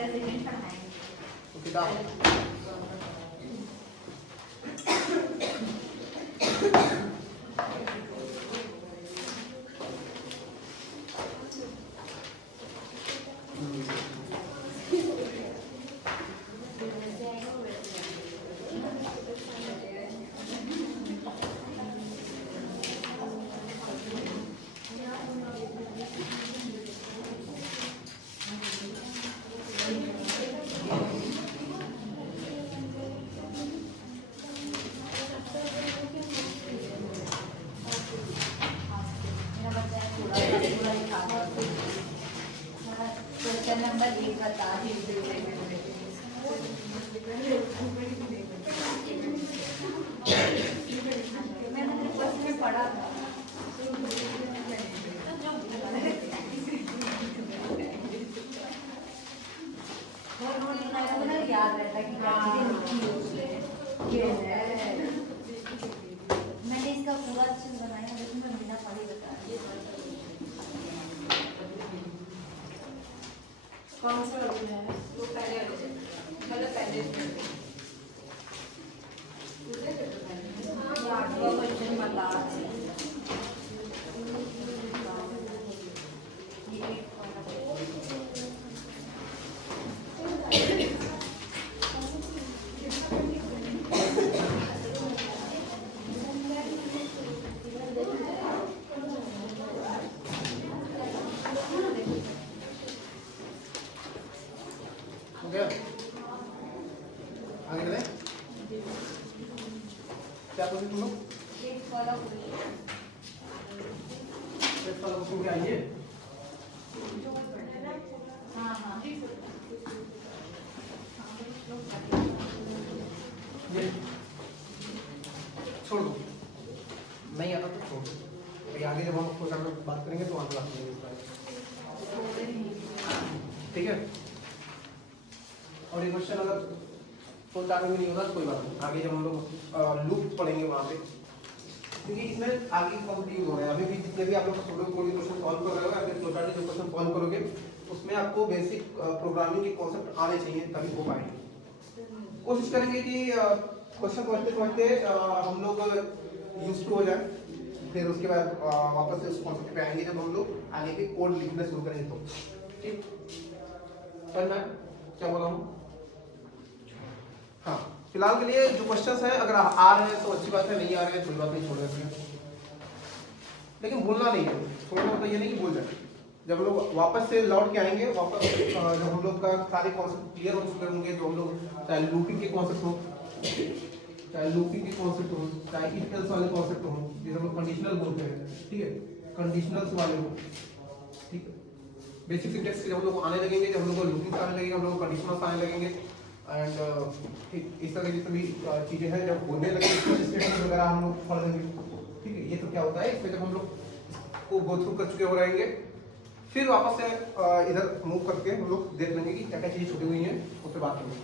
तो किताब याद रहता कि क्या चीजें लिखी है उसमें। ये है मैंने इसका पूरा अच्छे से बनाया लेकिन मैं बिना पढ़े बता कौन सा वाला है वो पहले मतलब पहले क्वेश्चन बता आगे बढ़े क्या बोले तुम लोग क्वेश्चन क्या आइए हाँ हाँ ये छोड़ दो नहीं आता तो छोड़ दो आगे जब हम क्वेश्चन में बात करेंगे तो आगे बात करेंगे ठीक है और ये क्वेश्चन अगर फुल डाटा में नहीं होगा तो कोई बात नहीं आगे जब हम लोग लूप पढ़ेंगे वहाँ पे क्योंकि इसमें आगे कंप्लीट हो रहा है अभी भी जितने भी आप लोग कोई क्वेश्चन सॉल्व कर रहे हो या फिर फ्लोचार्ट जो क्वेश्चन सॉल्व करोगे उसमें आपको बेसिक प्रोग्रामिंग के कॉन्सेप्ट आने चाहिए तभी हो पाएंगे कोशिश करेंगे कि क्वेश्चन पढ़ते पढ़ते हम लोग यूज्ड टू हो जाए फिर उसके बाद वापस से उस कॉन्सेप्ट पे आएंगे जब हम लोग आगे के कोड लिखना शुरू करेंगे तो ठीक पर मैं क्या बोला हूँ हाँ फिलहाल के लिए जो क्वेश्चंस हैं अगर आ रहे हैं तो अच्छी बात है नहीं आ रहे हैं कोई बात नहीं छोड़ देते हैं लेकिन भूलना नहीं है छोड़ना मतलब ये नहीं कि भूल जाए जब हम लोग वापस से लौट के आएंगे वापस जब हम लोग का सारे कॉन्सेप्ट क्लियर हो चुके होंगे जो हम लोग चाहे लूपिंग के कॉन्सेप्ट हो चाहे लूपिंग के कॉन्सेप्ट हो चाहे इफ एल्स वाले कॉन्सेप्ट हो जिसे हम लोग कंडीशनल बोलते हैं ठीक है कंडीशनल्स वाले हो ठीक है बेसिक सिंटैक्स जब हम लोग आने लगेंगे जब हम लोग को लूपिंग आने लगेंगे हम लोग को कंडीशनल्स आने लगेंगे एंड इस तरह की सभी चीजें हैं जब बोलने लगेंगे स्टेटमेंट वगैरह हम लोग पढ़ लेंगे ठीक है ये तो क्या होता है इसमें जब हम लोग को गो थ्रू कर चुके हो रहेंगे फिर वापस से इधर मूव करके हम लोग देख लेंगे कि क्या क्या चीजें छुटी हुई हैं उस पर बात करेंगे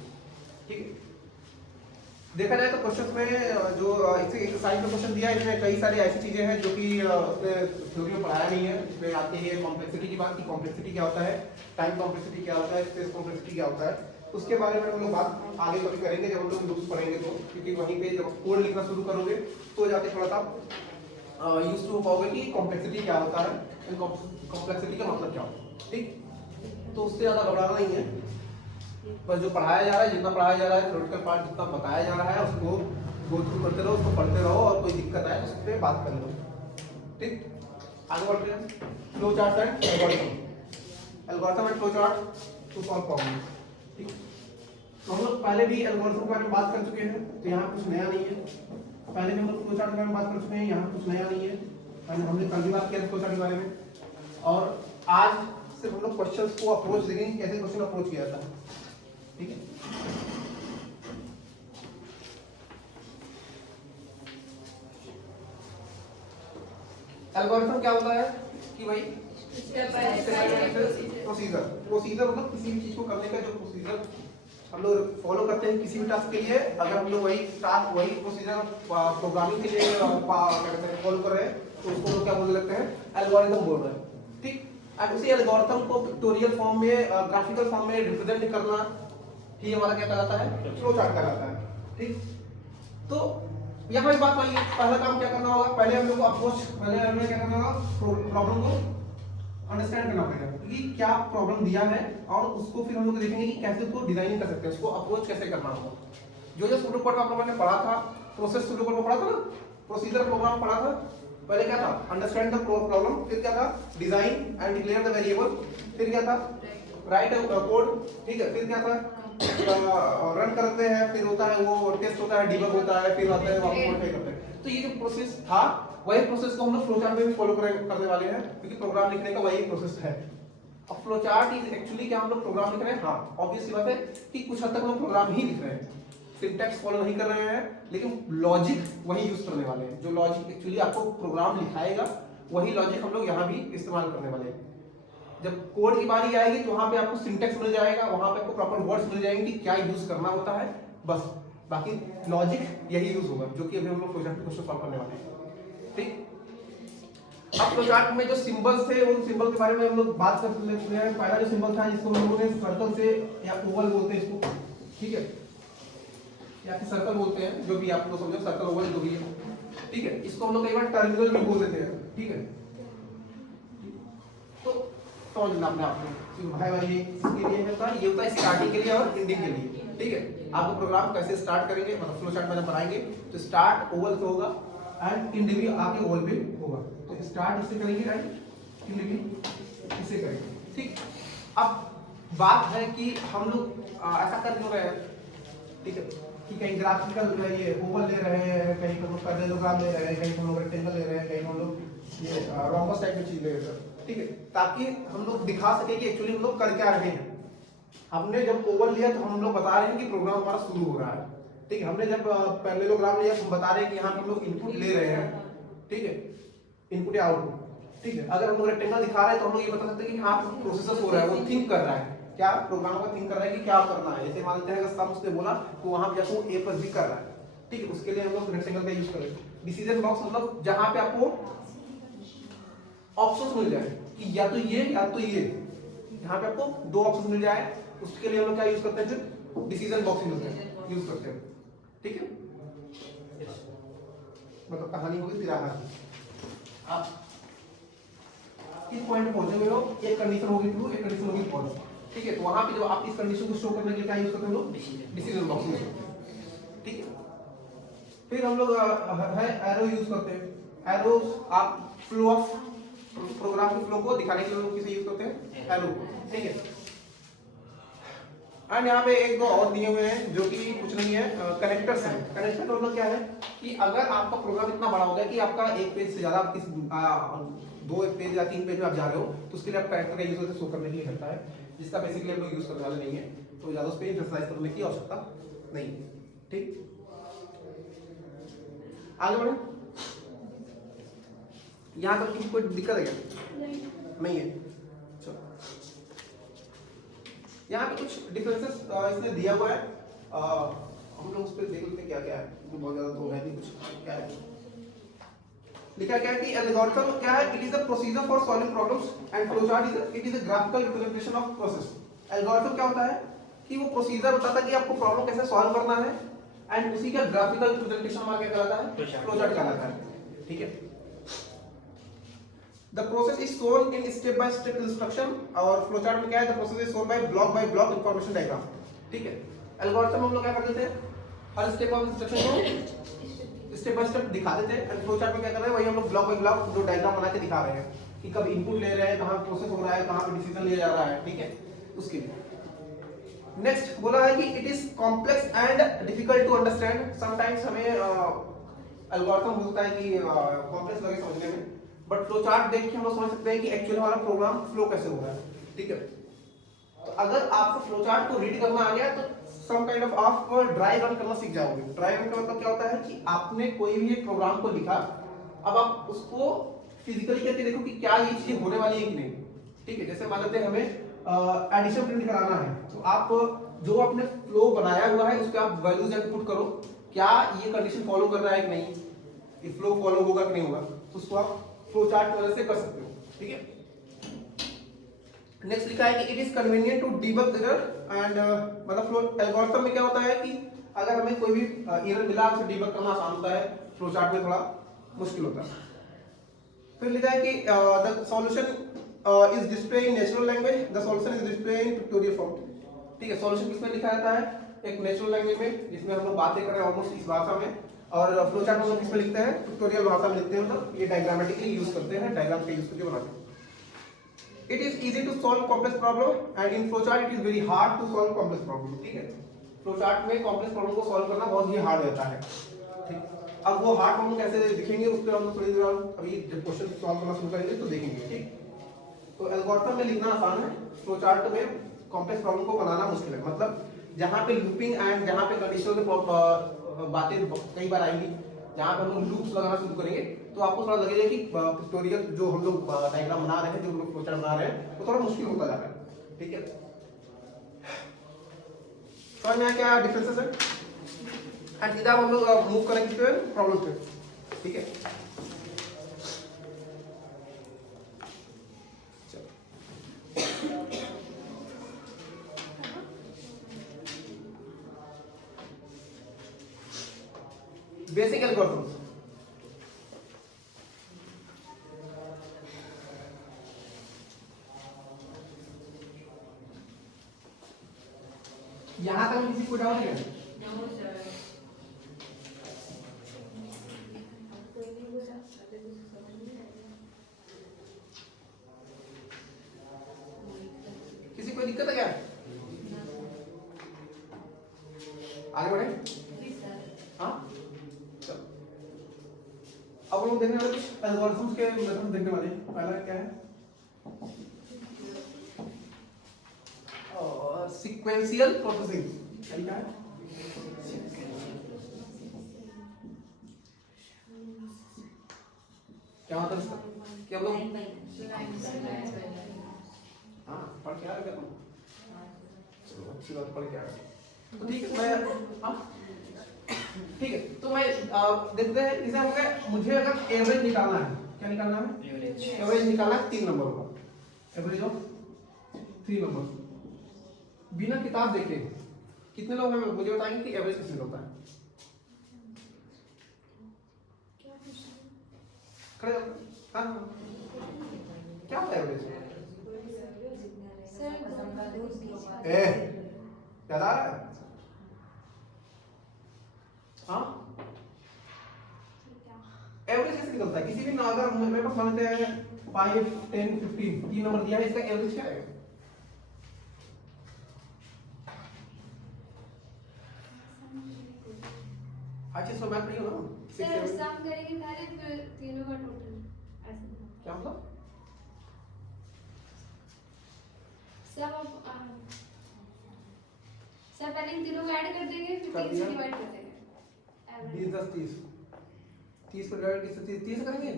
ठीक है देखा जाए तो क्वेश्चन में जो एक्सरसाइज में क्वेश्चन दिया है इसमें कई सारी ऐसी चीजें हैं जो कि थ्योरी में पढ़ाया नहीं है इसमें आती है कॉम्प्लेक्सिटी की बात की कॉम्प्लेक्सिटी क्या होता है टाइम कॉम्प्लेक्सिटी क्या होता है स्पेस कॉम्प्लेक्सिटी क्या होता है उसके बारे में हम लोग बात आगे कभी करेंगे जब हम लोग लूप्स पढ़ेंगे तो क्योंकि वहीं पे जब कोड लिखना शुरू करोगे तो जाके थोड़ा सा यूज टू हो पाओगे कि कॉम्प्लेक्सिटी क्या होता है कॉम्प्लेक्सिटी का मतलब क्या होता है ठीक तो उससे ज़्यादा घबराना नहीं है बस जो पढ़ाया जा रहा है जितना पढ़ाया जा रहा है थ्योरेटिकल पार्ट जितना बताया जा रहा है उसको गो थ्रू करते रहो उसको पढ़ते रहो और कोई दिक्कत आए तो उस पर बात कर लो ठीक आगे बढ़ते हैं flow chart and algorithm and flow chart to solve problem ठीक तो हम लोग पहले भी एल्गोरिथम के बारे में बात कर चुके हैं तो यहाँ कुछ नया नहीं है पहले भी हम लोग फ्लो चार्ट के बारे में बात कर चुके हैं यहाँ कुछ नया नहीं है हमने कल भी बात किया फ्लो चार्ट के बारे में और आज सिर्फ हम लोग क्वेश्चंस को अप्रोच देखेंगे कैसे क्वेश्चन अप्रोच किया जाता है ठीक है एल्गोरिथम क्या होता है कि भाई प्रोसीजर मतलब किसी भी चीज को करने का जो प्रोसीजर हम लोग फॉलो करते हैं किसी भी टास्क के लिए अगर हम लोग वही टास्क वही प्रोसीजर प्रोग्रामिंग के लिए फॉलो कर रहे हैं तो उसको लोग क्या बोलने लगते हैं एल्गोरिथम बोल रहे हैं ठीक एंड उसी एल्गोरिथम को पिक्टोरियल फॉर्म में, ग्राफिकल फॉर्म में रिप्रेजेंट करना ही हमारा क्या कहलाता है, फ्लो चार्ट कहलाता है। ठीक, तो यहाँ एक बात आई, पहला काम क्या करना होगा, पहले हम लोग को अप्रोच, पहले हमें क्या करना होगा, प्रॉब्लम को अंडरस्टैंड करना पड़ेगा कि क्या प्रॉब्लम दिया है, और उसको फिर हम लोग देखेंगे कि कैसे उसको डिजाइनिंग कर सकते हैं, उसको अप्रोच कैसे करना होगा। जो सूडोकोड आप लोगों ने पढ़ा था, प्रोसेस सूडोकोड में पढ़ा था ना, प्रोसीजर प्रोग्राम पढ़ा था। पहले क्या था, अंडरस्टैंड द प्रॉब्लम, फिर क्या था, design and declare the variable, फिर क्या था, राइट कोड, ठीक है, फिर क्या था, रन करते हैं, फिर होता है वो टेस्ट होता है, डिबग होता है, फिर आता है वापस मॉडिफाई करते हैं। तो ये जो प्रोसेस था, वही प्रोसेस को हम लोग फ्लो चार्ट में भी फॉलो करने वाले हैं, क्योंकि प्रोग्राम लिखने का वही प्रोसेस है। अब फ्लो चार्ट इज एक्चुअली क्या हम लोग प्रोग्राम लिख रहे हैं, हाँ ऑब्वियस सी बात है कि कुछ हद तक हम लोग प्रोग्राम ही लिख रहे हैं, सिंटैक्स फॉलो नहीं कर रहे हैं, लेकिन लॉजिक वही यूज करने वाले हैं। जो लॉजिक एक्चुअली आपको प्रोग्राम लिखाएगा, वही लॉजिक हम लोग यहाँ भी इस्तेमाल करने वाले हैं। जब कोड की बारी आएगी तो वहां पे आपको सिंटैक्स मिल जाएगा, वहां पे आपको प्रॉपर वर्ड्स मिल जाएंगे कि क्या यूज करना होता है, बस बाकी लॉजिक यही यूज होगा, जो कि अभी हम लोग फ्लो चार्ट क्वेश्चन सॉल्व करने वाले हैं। ठीक, अब फ्लो चार्ट में जो सिंबल्स थे, उन सिंबल के बारे में हम लोग बात कर लेते हैं। पहला जो सिंबल था, जिसको हम लोगों ने सर्कल से या ओवल बोलते हैं इसको, ठीक है, या फिर सर्कल बोलते हैं, जो भी आप लोग समझो, सर्कल ओवल जो भी है, ठीक है। इसको हम लोग कई बार टर्मिनल भी बोल देते हैं, ठीक है। तो समझना अपने आप में भाई भाई, ये किसके लिए होता है, ये होता है स्टार्टिंग के लिए और एंडिंग के लिए, ठीक है। आपको प्रोग्राम कैसे स्टार्ट करेंगे, मतलब फ्लो चार्ट में जब बनाएंगे तो स्टार्ट ओवल से होगा एंड एंड भी आपके ओवल पे होगा। तो स्टार्ट इससे करेंगे एंड एंड भी इससे करेंगे, ठीक। अब बात है कि हम लोग ऐसा कर क्यों रहे हैं, ठीक है, कि कहीं ग्राफिकल ये ओवल ले रहे हैं, कहीं हम लोग पैरेललोग्राम ले रहे हैं, कहीं हम लोग रेक्टेंगल ले रहे हैं, कहीं हम लोग ये रोम्बस टाइप की चीज ले रहे हैं, ठीक है, ताकि हम लोग दिखा सके कि एक्चुअली हम लोग कर क्या रहे हैं। हमने जब ओवल लिया तो हम लोग बता रहे हैं कि प्रोग्राम हमारा शुरू हो रहा है, ठीक है। हमने जब पैरेललोग्राम लिया तो हम बता रहे हैं कि यहाँ हम लोग इनपुट ले रहे हैं, ठीक है, इनपुट या आउटपुट, ठीक है। अगर हम लोग रेक्टेंगल दिखा रहे हैं तो हम लोग ये बता सकते हैं कि हाँ प्रोसेसर हो रहा है, वो थिंक कर रहा है, क्या प्रोग्राम का थिंक कर रहा है कि क्या करना है। जैसे मान लेते हैं अगर सम उसने बोला तो वहां पे आपको a प्लस b कर रहा है, ठीक है, उसके लिए हम लोग रेक्टेंगल का यूज करेंगे। डिसीजन बॉक्स मतलब जहां पे आपको ऑप्शंस मिल जाए कि या तो ये या तो ये, यहाँ पे आपको दो ऑप्शन मिल जाए, उसके लिए हम लोग क्या यूज करते हैं, फिर डिसीजन बॉक्स यूज करते हैं, ठीक है। मतलब कहानी होगी फिर आप किस पॉइंट पे पहुंचे हुए हो, एक कंडीशन होगी ट्रू, एक कंडीशन होगी फॉल्स, ठीक है। तो वहां पे जब आप इस कंडीशन को शो करने के लिए क्या यूज करते हैं लोग, डिसीजन बॉक्स यूज करते हैं, ठीक है। फिर हम लोग है एरो यूज करते हैं। एरो आप फ्लो ऑफ प्रोग्राम के फ्लो को दिखाने के लिए लोग किसे यूज करते हैं, एरो, ठीक है। एंड यहाँ पे एक दो और दिए हुए हैं जो कि कुछ नहीं है, कनेक्टर्स हैं। कनेक्टर मतलब क्या है कि अगर आपका प्रोग्राम इतना बड़ा हो गया कि आपका एक पेज से ज्यादा, आप किस दो एक पेज या तीन पेज में आप जा रहे हो, तो उसके लिए आप कनेक्टर का यूज करते शो करने के लिए करता है, जिसका बेसिकली हम लोग यूज करने वाले नहीं है, तो ज्यादा उस पर इंटरसाइज करने की आवश्यकता नहीं, ठीक। आगे बढ़े, यहाँ तक किसी कोई दिक्कत है क्या, नहीं है। चलो यहाँ पे कुछ डिफरेंसेस इसने दिया हुआ है, हम लोग उस पर देख लेते हैं क्या क्या है, बहुत ज्यादा तो है नहीं, कुछ क्या है लिखा क्या है कि एल्गोरिथम क्या है, it is a procedure for solving problems and flow chart it is a graphical representation of process. Algorithm क्या होता है कि वो प्रोसीजर बताता है कि आपको प्रॉब्लम कैसे सॉल्व करना है, एंड उसी का ग्राफिकल रिप्रेजेंटेशन हमारा क्या कहलाता है, फ्लो चार्ट कहलाता है, ठीक है। The process is shown in step by step instruction, और फ्लो चार्ट में क्या है, the process is shown by block information diagram, ठीक है। एल्गोरिथम हम लोग क्या कर देते हैं, हर स्टेप ऑफ इंस्ट्रक्शन को स्टेप बाय स्टेप दिखा देते हैं, एंड फ्लो चार्ट में क्या कर रहे हैं, वही हम लोग ब्लॉक बाय ब्लॉक जो डायग्राम बना के दिखा रहे हैं कि कब इनपुट ले रहे हैं, कहां प्रोसेस हो रहा है, कहां पे डिसीजन लिया जा रहा है, ठीक है, उसके लिए। नेक्स्ट बोला है कि it is complex and difficult to understand. Sometimes हमें एल्गोरिथम होता है कि कॉम्प्लेक्स लगे समझने में, बट फ्लो चार्ट देख के हम लोग समझ सकते हैं कि एक्चुअली हमारा प्रोग्राम फ्लो कैसे हो रहा है, ठीक है। तो अगर आपको फ्लो चार्ट को रीड करना आ गया तो सम काइंड ऑफ आप ड्राई रन करना सीख जाओगे। ड्राई रन का मतलब क्या होता है कि आपने कोई भी एक प्रोग्राम को लिखा, अब आप उसको फिजिकली करके देखो कि क्या ये चीज होने वाली है कि नहीं, ठीक है। जैसे मान लेते हैं हमें एडिशन प्रिंट कराना है, तो आप जो आपने फ्लो बनाया हुआ है उस पर आप वैल्यूज जाके पुट करो, क्या ये कंडीशन फॉलो कर रहा है कि नहीं, ये फ्लो फॉलो होगा कि नहीं होगा, तो उसको आप फ्लो चार्ट की वजह से कर सकते हो, ठीक है। नेक्स्ट लिखा है कि it is convenient to debug error and मतलब फ्लो एल्गोरिथम में क्या होता है कि अगर हमें कोई भी एरर मिला तो डीबग करना आसान होता है, फ्लो चार्ट में थोड़ा मुश्किल होता है। फिर लिखा है कि the solution is display in natural language, the solution is display in pictorial form. ठीक है, सॉल्यूशन किसमें लिखा रहता है? एक नेचुरल लैंग्वेज में जिसमें हम लोग बातें कर रहे हैं ऑलमोस्ट इस भाषा में, और फ्लो चार्ट हम लोग किसमें लिखते हैं? पिक्टोरियल भाषा में लिखते हैं, मतलब ये डायग्रामेटिकली यूज करते हैं, डायग्राम का यूज करके बनाते हैं। It is easy to solve complex problem and in flowchart it is very hard to solve complex problem। ठीक है, फ्लोचार्ट में कॉम्प्लेक्स प्रॉब्लम को सॉल्व करना बहुत ही हार्ड रहता है। ठीक, अब वो हार्ड प्रॉब्लम कैसे दिखेंगे उस पर हम लोग थोड़ी देर बाद अभी जब क्वेश्चन सॉल्व करना शुरू करेंगे तो देखेंगे। ठीक, तो एल्गोरिथम में लिखना आसान है, फ्लोचार्ट में कॉम्प्लेक्स प्रॉब्लम को बनाना मुश्किल है। मतलब जहाँ पे लूपिंग एंड जहाँ पे कंडीशनल बातें कई बार आएंगी, जहाँ पे हम लोग लूप्स लगाना शुरू करेंगे तो आपको थोड़ा लगेगा कि पिक्टोरियल जो हम लोग डायग्राम बना रहे हैं, जो हम लोग फ्लोचार्ट बना रहे हैं, वो थोड़ा मुश्किल होता जा रहा है। ठीक है, समझ में आया क्या डिफरेंसेस है? एंड सीधा हम लोग मूव करेंगे किस पे? प्रॉब्लम्स पे। ठीक है, बेसिक एल्गोरिथम्स। यहां तक किसी को डाउट है? किसी कोई दिक्कत है क्या? आगे बढ़े? हाँ, चलो अब हम देखने वाले कुछ एल्गोरिथम्स के मेथड देखने वाले हैं। पहला क्या है? Sequential processing. क्या है? क्या मतलब इसका? क्या लोग हाँ पढ़ के आ रहे हो? चलो अच्छी बात, पढ़ के आ रहे हो। तो ठीक है, मैं हाँ ठीक है, तो मैं देखते हैं इसे हम मुझे अगर एवरेज निकालना है, क्या निकालना है? एवरेज निकालना है 3 नंबर का, एवरेज ऑफ 3 नंबर बिना किताब देखे। कितने लोग हैं मुझे बताएंगे कि एवरेज किसमें होता है? खड़े हो? हाँ क्या होता है एवरेज? याद आ रहा है? हाँ, एवरेज कैसे निकलता है? किसी भी ना, अगर मेरे पास मानते हैं 5, 10, 15 3 नंबर दिया है, इसका एवरेज क्या है? अच्छे सो मैथ नहीं हो ना? सर सम करेंगे पहले फिर तीनों का टोटल ऐसे। क्या मतलब? सर पहले इन तीनों को ऐड कर देंगे फिर 3 से डिवाइड कर देंगे। 20 10 30 30 पर डिवाइड किससे? 30 करेंगे।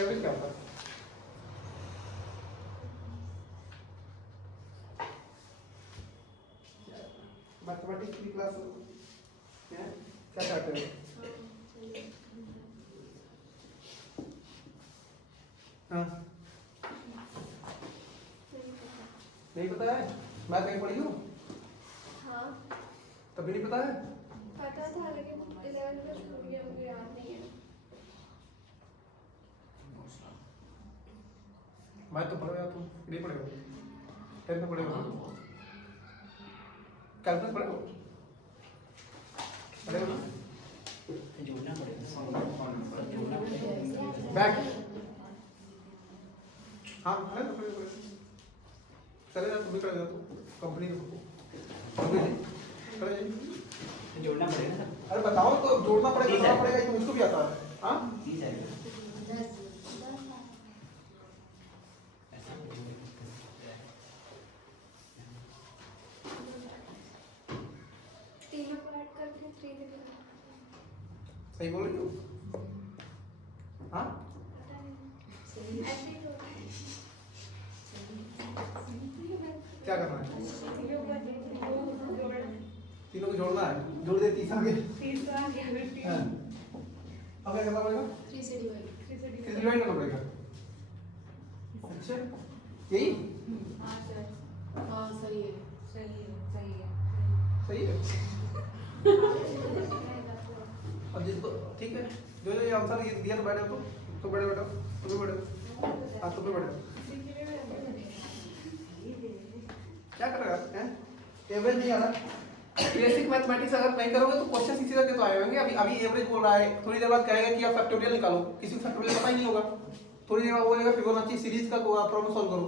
एवरेज क्या होता है? मैथमेटिक्स की क्लास में क्या चाहते हैं? हाँ नहीं पता है? मैथ कहीं पढ़ी हो? हाँ तभी नहीं पता है? पता था लेकिन 11 में छूट गया, मुझे याद नहीं है। मैथ तो पढ़े हो तुम? नहीं पढ़े हो? 10th में पढ़े हो? कैलकुलस पढ़े हो? पढ़े हो ना? जोड़ना पड़ेगा, बैक हाँ पढ़े तो पढ़े चले ना, तुम भी कर दो कंपनी में खड़े जोड़ना पड़ेगा ना। अरे बताओ तो, जोड़ना पड़ेगा, करना पड़ेगा, ये मुझको भी आता है। हाँ 30 आएगा। तीनों को ऐड करके 3 लिखना। सही बोल रही हो? हाँ ऐसे ही होता है। क्या करना है? जोड़ना। तीनों को जोड़ना है, जोड़ दे 30 आगे। तीसरा हाँ अब क्या करना पड़ेगा? 3 से डिवाइड किस डिवाइड करना पड़ेगा? अच्छा यही हाँ सर हाँ सही है सही है। अब जिसको ठीक है जो ये आंसर ये दिया तो बैठो तो बैठो बैठो तुम भी बैठो हाँ तुम भी बैठो। क्या कर रहा है? एवरेज नहीं आ रहा। बेसिक मैथमेटिक्स अगर नहीं करोगे तो क्वेश्चन इसी तरह के तो आएंगे। अभी अभी एवरेज बोल रहा है, थोड़ी देर बाद कहेगा कि आप फैक्टोरियल निकालो, किसी को फैक्टोरियल पता ही नहीं होगा। थोड़ी देर बाद बोलेगा फिबोनाची सीरीज का प्रॉब्लम सॉल्व करो।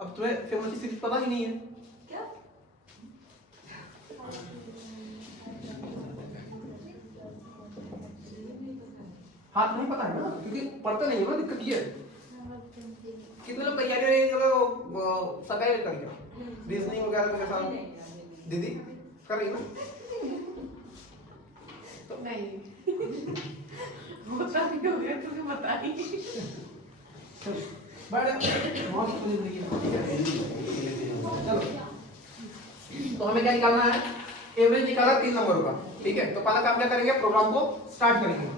अब तुम्हें फिबोनाची सीरीज पता ही नहीं है। क्या? हाथ नहीं पता है ना, क्योंकि पढ़ते नहीं हो ना, दिक्कत ये है। कितने लोग तैयारी सरकारी करेंगे रीजनिंग वगैरह के साथ? दीदी कर रही ना? तो नहीं होता नहीं हो गया तुम्हें बता ही बड़े बहुत जिंदगी ठीक है। चलो तो हमें क्या निकालना है? एवरेज निकाला 3 नंबरों का, ठीक है। तो पहला काम क्या करेंगे? प्रोग्राम को स्टार्ट करेंगे,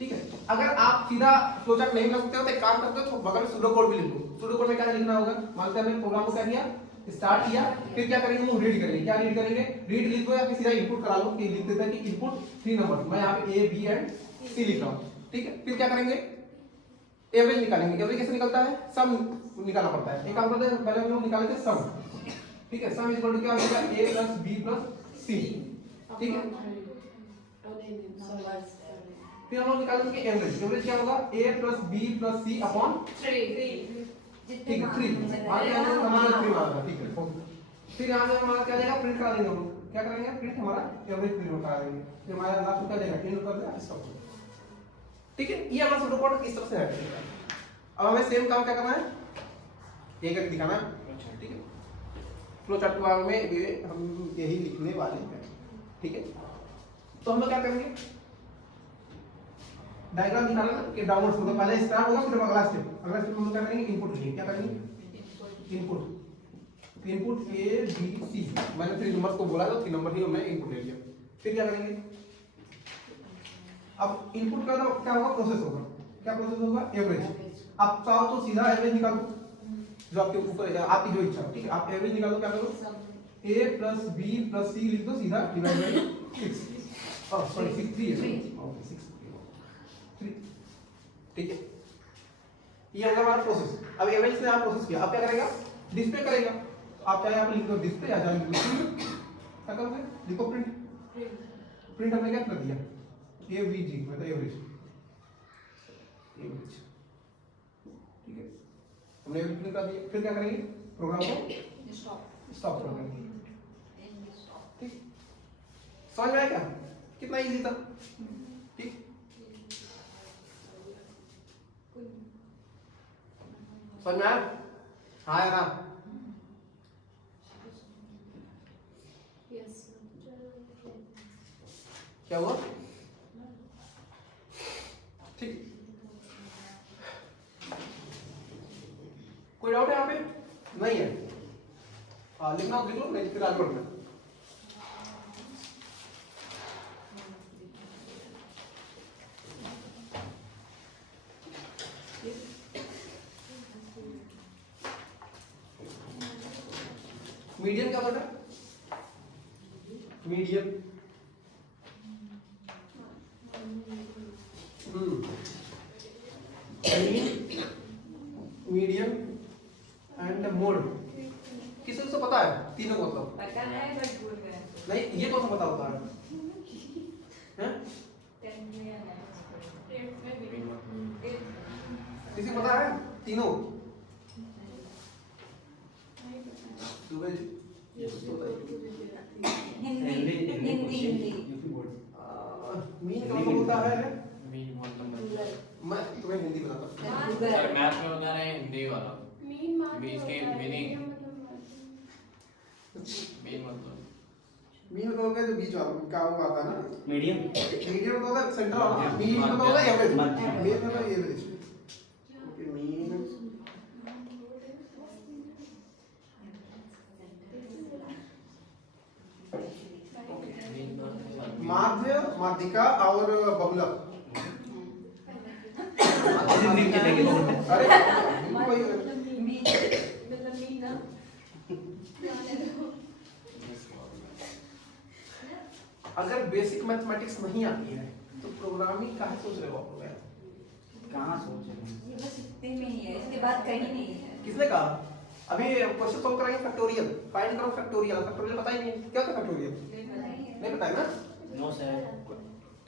ठीक है। अगर आप सीधा फ्लोचार्ट नहीं बना सकते हो तो एक काम करते हो, तो बगल में सूडो कोड भी लिख लो। सूडो कोड में क्या लिखना होगा? मानते हैं हमने प्रोग्राम को क्या किया, स्टार्ट किया, फिर क्या करेंगे? वो रीड करेंगे। क्या रीड करेंगे? रीड लिख दो या फिर सीधा इनपुट करा लो कि लिख देता है कि इनपुट 3 नंबर। मैं यहाँ पे ए बी एंड सी लिख रहा हूँ, ठीक है। फिर क्या करेंगे? एवरेज निकालेंगे। एवरेज कैसे निकलता है? सम निकालना पड़ता है। एक काम करते हैं, पहले हम लोग निकाले थे सम, ठीक है। सम इज इक्वल टू क्या होगा? a plus b plus c, ठीक है। फिर हम लोग निकालेंगे एवरेज। एवरेज क्या होगा? a plus b plus c upon 3 ठीक है 3 आगे हमारा 3 आ रहा, ठीक है। फिर यहाँ पे हमारा क्या जाएगा? प्रिंट करा देंगे हम लोग। क्या करेंगे? प्रिंट हमारा एवरेज प्रिंट करा देंगे। फिर हमारा लास्ट में क्या जाएगा? इंड कर देगा इसका, ठीक है। ये हमारा सूडो कोड इस तरह से है। अब हमें सेम काम क्या करना है? ये करके दिखाना है, ठीक है। फ्लो चार्ट के बारे में हम यही लिखने वाले हैं, ठीक है। तो हम लोग क्या करेंगे? डायग्राम दिखाना है कि डाउनवर्ड फ्लो पहले स्टार्ट होगा, फिर अगला स्टेप हम लोग क्या करेंगे? इनपुट लेंगे। क्या करेंगे? Input A B C. मैंने 3 नंबर को बोला तो 3 नंबर ही हमने इनपुट ले लिया। फिर क्या करेंगे? अब इनपुट का क्या होगा? प्रोसेस होगा। क्या प्रोसेस होगा? एवरेज। आप चाहो तो सीधा एवरेज निकालो, जो आपके ऊपर आपकी जो इच्छा हो, ठीक है। आप एवरेज निकालो, क्या करो? a plus b plus c लिख दो सीधा, डिवाइड बाय 6 सॉरी 6 3 है, ओके 6 3, ठीक है। ये होगा हमारा प्रोसेस। अब एवरेज से आप प्रोसेस किया, अब क्या करेगा? डिस्प्ले करेगा। आप चाहे यहाँ पे लिख दो डिस्प्ले या चाहे लिख दो क्या करोगे? लिखो प्रिंट। प्रिंट हमने क्या कर दिया? एवरेज मतलब एवरेज, एवरेज, ठीक है। हमने एवरेज प्रिंट कर दिया। फिर क्या करेंगे? प्रोग्राम को स्टॉप कर देंगे, ठीक। समझ में आया क्या? कितना इजी था, ठीक। समझ में आया? हाँ या ना? यस क्या हुआ? ठीक, कोई डाउट है यहाँ पे? नहीं है? हाँ लिखना लिख लो, नहीं फिर आगे बढ़ना। मीडियन क्या होता है? Median medium and mode. किसी को पता है? तीनों को मतलब पता है बट भूल गए। नहीं, ये कौन सा पता होता है? हैं? किसी को पता है? तीनों सुबह हिंदी मीन कौन सा होता है? मीन मतलब मैं तुम्हें हिंदी बताता हूँ। सर मैथ में बता रहे हैं हिंदी वाला। मीन मान बीच के मीनिंग मीन मतलब मीन तो होगा जो बीच वाला क्या वो आता है ना? मीडियम मीडियम तो होगा सेंटर वाला, मीन तो होगा एवरेज, मीन मतलब एवरेज। ओके मीन माध्य, माध्यिका और बहुलक, नीचे चलेंगे 2 घंटे। अरे बिल्कुल वही है। मतलब मीन ना अगर बेसिक मैथमेटिक्स नहीं आती है तो प्रोग्रामिंग काहे सोच रहे हो आप लोग यार? कहाँ सोच रहे हैं? ये बस इतने में ही है, इसके बाद कहीं नहीं है। किसने कहा? अभी क्वेश्चन सॉल्व कराएंगे फैक्टोरियल, फाइंड करो फैक्टोरियल। फैक्टोरियल पता ही नहीं है क्या था फैक्टोरियल? नहीं पता है ना? No sir.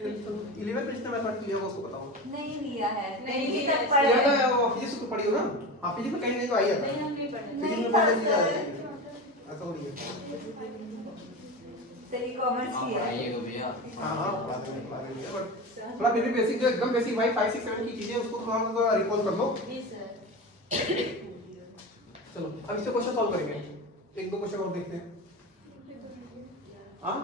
11 पृष्ठ में मैथमेटिक्स लिया होगा उसको बताओ। नहीं लिया है, नहीं नहीं लिया तक है। पढ़े लिया हैं। था वो फिजिक्स को पढ़ी हो ना? हां फिजिक्स में कहीं नहीं तो आई है। नहीं हम नहीं पढ़े नहीं फिजिक्स में था पढ़ने दिया है। सर। ऐसा हो रही है। तेरी कॉमर्स आप की है। पढ़ाइएगा भैया। हां पढ़ा देंगे बट थोड़ा फिर भी बेसिक जो एकदम बेसिक भाई 5 6 7 की चीजें उसको थोड़ा रिकॉल कर लो। जी सर चलो अब इससे क्वेश्चन सॉल्व करेंगे। एक दो क्वेश्चन और देखते हैं। हां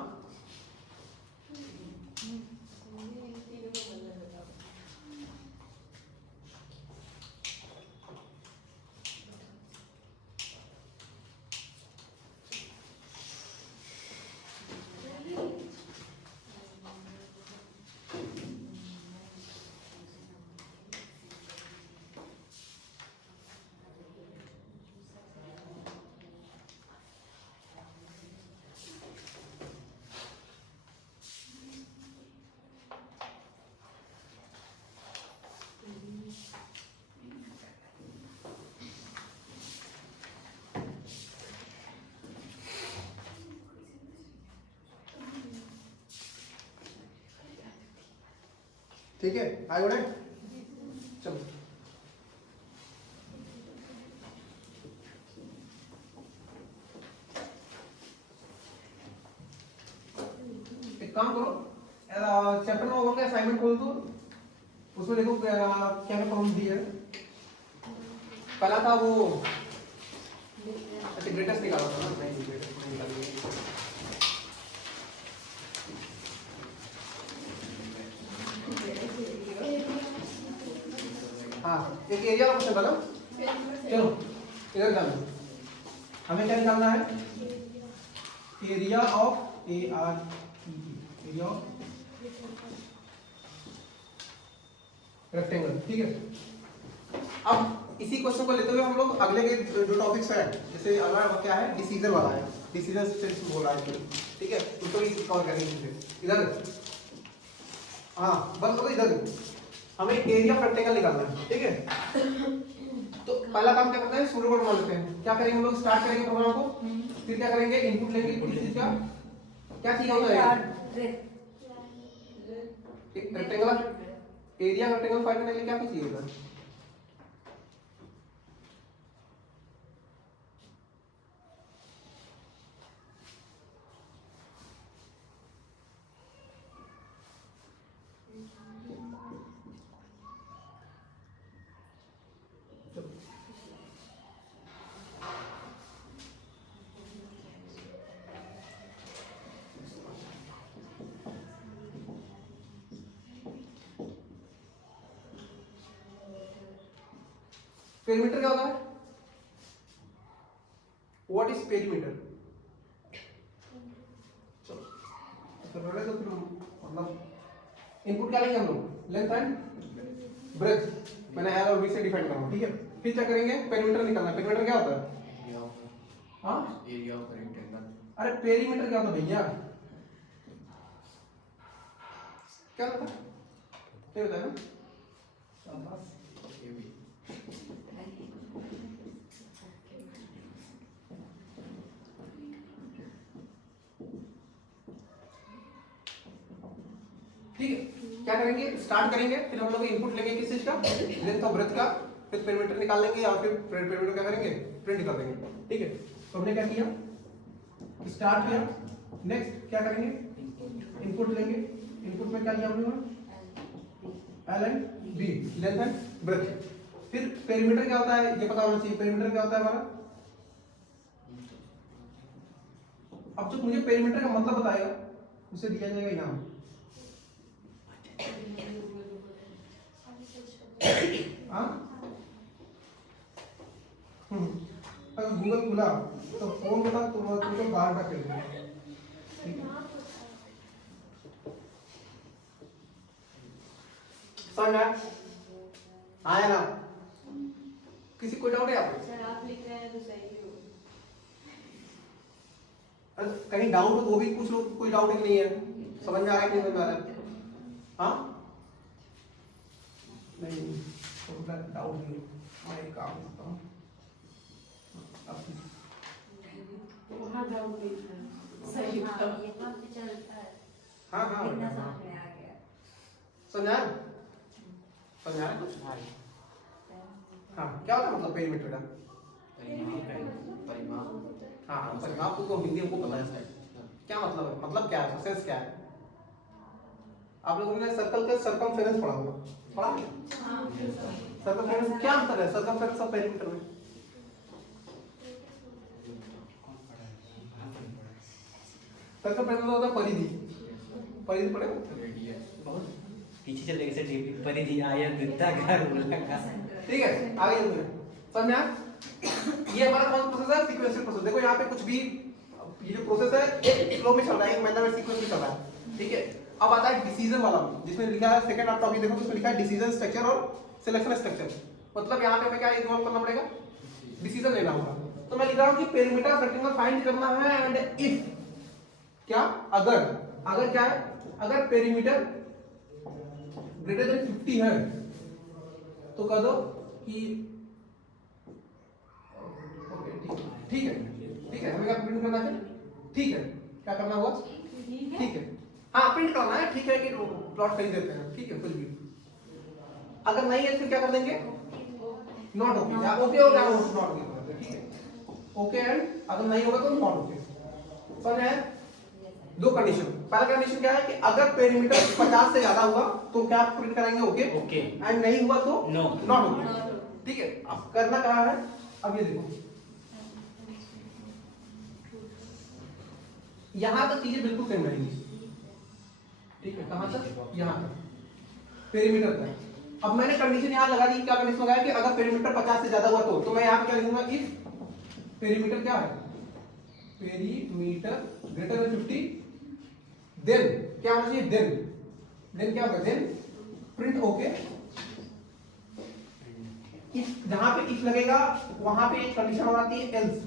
ठीक है आगे बढ़े। चलो एक काम करो, चैप्टर नंबर 1 का असाइनमेंट खोल दो। उसमें देखो क्या क्या प्रॉब्लम दी है। पहला था वो अच्छा ग्रेटेस्ट निकाला था ना? नहीं ग्रेटेस्ट नहीं निकाली। हाँ एक एरिया का क्वेश्चन था ना? चलो इधर डालो। हमें क्या निकालना है? Area of area of rectangle. ठीक है अब इसी क्वेश्चन को लेते हुए हम लोग अगले के जो टॉपिक्स है जैसे अगला क्या है डिसीजन वाला है, डिसीजन स्टेट्स बोल रहा है। ठीक है उसको भी कवर करेंगे इधर। हाँ बस तो इधर हमें एरिया ऑफ रेक्टेंगल निकालना है। ठीक है तो पहला काम क्या करते हैं सूर्य को बना लेते हैं। क्या करेंगे हम लोग स्टार्ट करेंगे प्रोग्राम को। फिर क्या करेंगे इनपुट लेंगे किस चीज का क्या चीज होता है रेक्टेंगल एरिया रेक्टेंगल फाइंड करने के लिए क्या चाहिए था? पेरीमीटर क्या होता है? What is perimeter? चलो तो फिर मतलब इनपुट क्या लेंगे हम लोग लेंथ एंड ब्रेथ। मैंने एल और बी से डिफाइन करा। ठीक है फिर क्या करेंगे पेरीमीटर निकालना है। पेरीमीटर क्या होता है? हाँ एरिया ऑफ रेक्टेंगल। अरे पेरीमीटर क्या होता है भैया? क्या होता है ये बताया ना? शाबाश। ये भी ठीक है क्या करेंगे स्टार्ट करेंगे फिर हम लोग इनपुट लेंगे किस चीज का लेंथ और ब्रेथ का। फिर पेरीमीटर निकाल लेंगे और फिर पेरीमीटर क्या करेंगे प्रिंट कर देंगे। ठीक है तो हमने क्या किया स्टार्ट किया। नेक्स्ट क्या करेंगे इनपुट लेंगे। इनपुट में क्या लिया हमने L and B length and breadth. फिर पेरीमीटर क्या होता है ये पता होना चाहिए। पेरीमीटर क्या होता है हमारा? अब जो मुझे पेरीमीटर का मतलब बताएगा उसे दिया जाएगा इनाम। हाँ अगर गूगल खुला तो फोन बता तुमको बाहर का खेल रहे हैं। ठीक है समझ आया? आया ना? किसी कोई डाउट है आपको? सर आप लिख रहे हैं तो सही है। कहीं डाउट हो तो वो भी पूछ लो, कोई डाउट ही नहीं है, समझ में आ रहा है कि नहीं समझ में आ रहा है? हाँ नहीं थोड़ा डाउट नहीं, मैं एक काम करता हूँ वहाँ डाउट नहीं था सही हाँ, था। ये वहाँ पे चलता है। हाँ हाँ कितना हाँ सामने आ गया। समझ आ रहा है कुछ? हाँ क्या होता है मतलब पेरीमीटर का? परिमाप हाँ हाँ परिमाप को हिंदी हमको पता है, क्या मतलब है, मतलब क्या है, सेंस क्या है? आप लोगों ने सर्कल का सर्कमफेरेंस पढ़ा होगा, पढ़ा है? सर्कमफेरेंस क्या अंतर है सर्कमफेरेंस और पेरीमीटर में? सर्कमफेरेंस होता है परिधि, परिधि पढ़े हो? रेडियस बहुत पीछे चले गए डीपी परिधि आयत वृत्ताकार गोलाकार। ठीक है आगे चलते हैं, समझ में आया? ये हमारा कौन सा प्रोसेस है? Sequential process. देखो यहाँ पे कुछ भी ये जो प्रोसेस है एक फ्लो में चल रहा है, एक मैनर सीक्वेंस में चल रहा है, ठीक है? अब आता है डिसीजन वाला, जिसमें लिखा है सेकंड आप टॉपिक देखो तो उसमें लिखा है डिसीजन स्ट्रक्चर और सिलेक्शन स्ट्रक्चर। मतलब यहाँ पे हमें क्या इन्वॉल्व करना पड़ेगा? डिसीजन लेना होगा। तो मैं लिख रहा हूँ कि पेरीमीटर ऑफ रेक्टेंगल फाइंड करना है एंड इफ क्या अगर, अगर क्या है, अगर पेरीमीटर ग्रेटर देन 50 है तो कह दो कि ठीक है, ठीक है, हमें क्या प्रिंट करना है? ठीक है, क्या करना होगा? ठीक है, हाँ प्रिंट करना है, ठीक है कि प्लॉट कर देते हैं, ठीक है कुछ भी। अगर नहीं है फिर क्या कर देंगे? नॉट ओके, या ओके हो या नॉट ओके, ठीक है? ओके एंड अगर नहीं होगा तो नॉट ओके। समझ आया? दो कंडीशन, पहला कंडीशन क्या है कि अगर पेरीमीटर 50 से ज्यादा हुआ तो क्या प्रिंट कराएंगे? ओके ओके एंड नहीं हुआ तो नो नॉट ओके, ठीक है? अब करना कहाँ है? अब ये देखो यहां तक चीजें बिल्कुल सेम रहेंगी, ठीक है? कहां तक? यहां तक पेरीमीटर तक। अब मैंने कंडीशन यहां लगा दी, क्या कंडीशन लगाया कि अगर पेरीमीटर 50 से ज्यादा हुआ तो मैं यहां पे क्या लिखूंगा? इफ पेरीमीटर क्या है? पेरीमीटर ग्रेटर देन 50 देन क्या होना चाहिए? देन क्या होगा? Then print okay. इफ जहां पे इफ लगेगा वहां पे एक कंडीशन हो जाती है एल्स।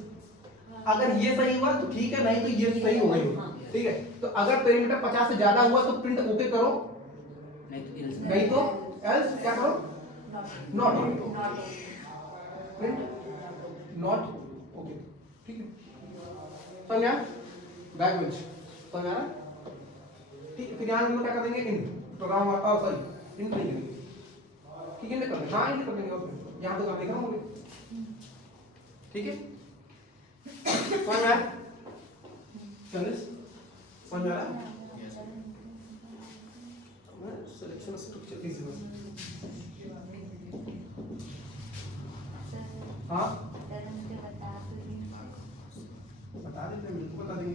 अगर ये सही हुआ तो ठीक है, नहीं तो ये सही हो गई, ठीक है? तो अगर पेरीमीटर 50 से ज्यादा हुआ तो प्रिंट ओके करो, नहीं तो एल्स क्या करो? Not okay, print not okay, ठीक है? समझ गया? बैकवर्ड समझ आ रहा है? ठीक है, फिर यहां हम लोग क्या कर देंगे? इन प्रोग्राम सॉरी इन नहीं करेंगे, ठीक है? कर देंगे, हाँ इन कर देंगे, यहां तो कर देंगे ना, ठीक है? समझ में आया? समझ में आया? सिलेक्शन स्ट्रक्चर इजी हो। हाँ बता देते हैं, बिल्कुल बता देंगे,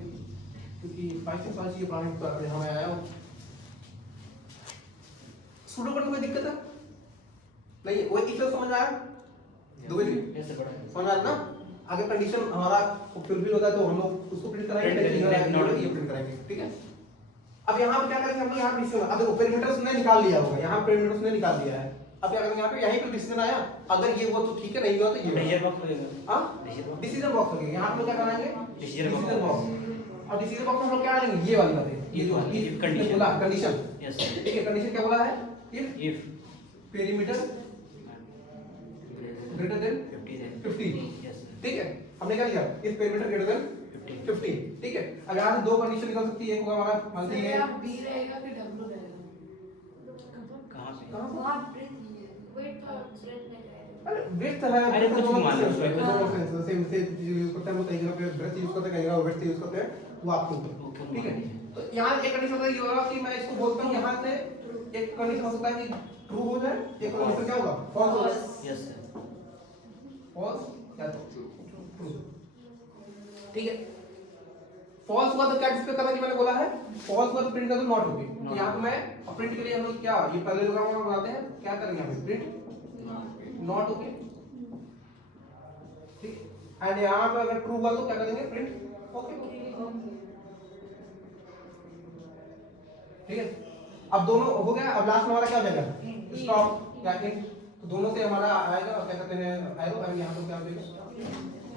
क्योंकि 5 साल ये पुराने पर हमें आया हो। सूडो करने में दिक्कत है नहीं है, कोई इफ समझ में आया? दो मिनट समझ आया ना? अगर कंडीशन हमारा फुलफिल होता है तो हम लोग उसको प्रिंट कराएंगे, ये प्रिंट कराएंगे, ठीक है? अब यहाँ पे क्या करेंगे हम लोग? यहाँ डिसीजन, अब देखो पेरीमीटर उसने निकाल लिया होगा, यहाँ पेरीमीटर उसने निकाल दिया है, अब क्या करेंगे? यहाँ पे यहीं पे डिसीजन आया, अगर ये हुआ तो ठीक है, नहीं हुआ तो ये डिसीजन बॉक्स लगेगा। हां डिसीजन बॉक्स लगेगा, यहाँ पे लोग क्या कराएंगे? Decision box. अब डिसीजन बॉक्स में हम लोग क्या डालेंगे? ये वाली बातें, ये जो इफ कंडीशन बोला कंडीशन, यस ठीक है? कंडीशन क्या बोला है? If perimeter greater than 50, yes ठीक है? हमने क्या लिया? इफ पेरीमीटर ग्रेटर देन 50, ठीक है? अब यहाँ से दो कंडीशन निकल सकती है, एक होगा हमारा मानते हैं आप बी रहेगा कि डब्ल्यू रहेगा? कहां पे अरे विड्थ है, अरे कुछ भी मान लो उसमें। दोनों सेंस सेम से यूज करते हैं, हम कहीं जगह पे ब्रेथ यूज करते हैं, कहीं जगह विड्थ यूज करते हैं, वो आपके ऊपर, ठीक है? तो यहाँ एक कंडीशन होता है, ये होगा कि मैं इसको बोलता हूँ, यहाँ से एक कंडीशन हो सकता है कि ट्रू हो जाए, एक कंडीशन क्या होगा? फॉल्स होगा, यस फॉल्स या ट्रू, ठीक है? फॉल्स हुआ तो क्या डिस्प्ले करना, कि मैंने बोला है फॉल्स हुआ तो प्रिंट कर दो नॉट ओके। तो यहाँ पे मैं प्रिंट के लिए हम लोग क्या ये पहले प्रोग्राम बनाते हैं, क्या करेंगे यहाँ पे? प्रिंट नॉट ओके, ठीक? एंड यहाँ पे अगर ट्रू हुआ तो क्या करेंगे? प्रिंट ओके, ठीक है? अब दोनों हो गया, अब लास्ट में हमारा क्या हो जाएगा? स्टॉप या इंट। तो दोनों से हमारा आएगा क्या कहते हैं एरो, एंड यहाँ पर क्या हो जाएगा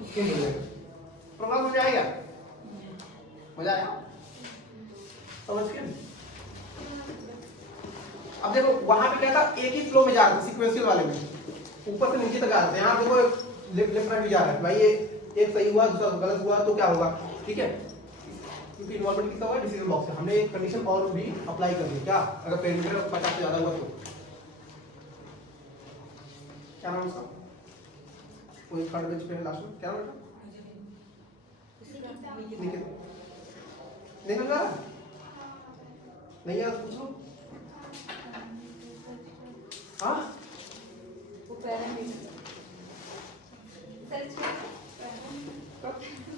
स्किन हो जाएगा। प्रोग्राम समझ आएगा? मजा आया? समझ गए? अब देखो वहां पे क्या था, एक ही फ्लो में जा रहा था सीक्वेंशियल वाले में, ऊपर से नीचे तक आ रहा था। यहाँ देखो लेफ्ट राइट भी जा रहा है भाई, ये एक सही हुआ दूसरा गलत हुआ तो क्या होगा, ठीक है, क्योंकि इन्वॉल्वमेंट किसका हुआ, डिसीजन बॉक्स है। हमने एक कंडीशन और भी अप्लाई कर दी, क्या, अगर पेरीमीटर 50 से ज्यादा हुआ तो क्या नाम उसका, कोई थर्ड बेंच पे लास्ट में क्या नाम है, निखिल, नहीं मिल रहा, नहीं यार पूछ लो। हाँ वो पैरामीटर सर्च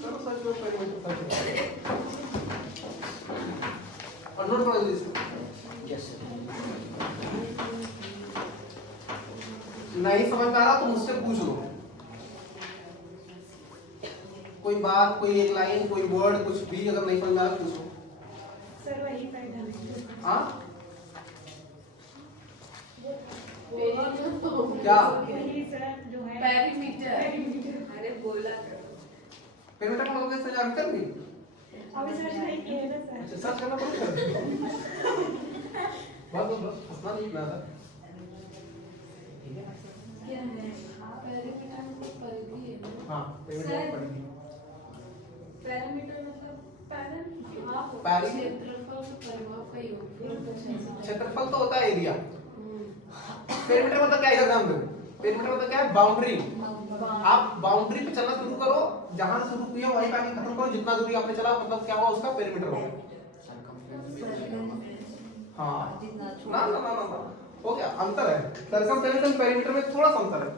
चलो सर्च लो, पेरीमीटर सर्च और नोट करो जल्दी इसको। यस नहीं समझ में आ रहा तो मुझसे पूछ लो, कोई बात, कोई एक लाइन, कोई वर्ड, कुछ भी अगर नहीं समझ में आ रहा पूछो। सर वही पैरामीटर हाँ क्या वही सर जो है पैरामीटर पैरामीटर। अरे बोला पेरीमीटर का मतलब कैसे जानते हो? अभी सर्च नहीं किया है ना सर। अच्छा सर्च करना पड़ेगा। बस बस बस हंसना नहीं इतना था। क्या है पैरामीटर मतलब परिधि है ना? हाँ पेरीमीटर पड़ेगी। पैरामीटर मतलब पैरन भाग पैरी क्षेत्रफल से परिमाप का योगफल। क्षेत्रफल तो होता है एरिया, पेरीमीटर मतलब क्या है, इधर ध्यान दो, पेरीमीटर मतलब क्या है, बाउंड्री। आप बाउंड्री पे चलना शुरू करो, जहां से शुरू किया वहीं पे आके खत्म करो, जितना दूरी आपने चला मतलब क्या हुआ उसका पेरीमीटर हो गया। हाँ ना ना ना ना ना हो गया, अंतर है सर्कमफ्रेंस एंड पेरीमीटर में थोड़ा सा अंतर है।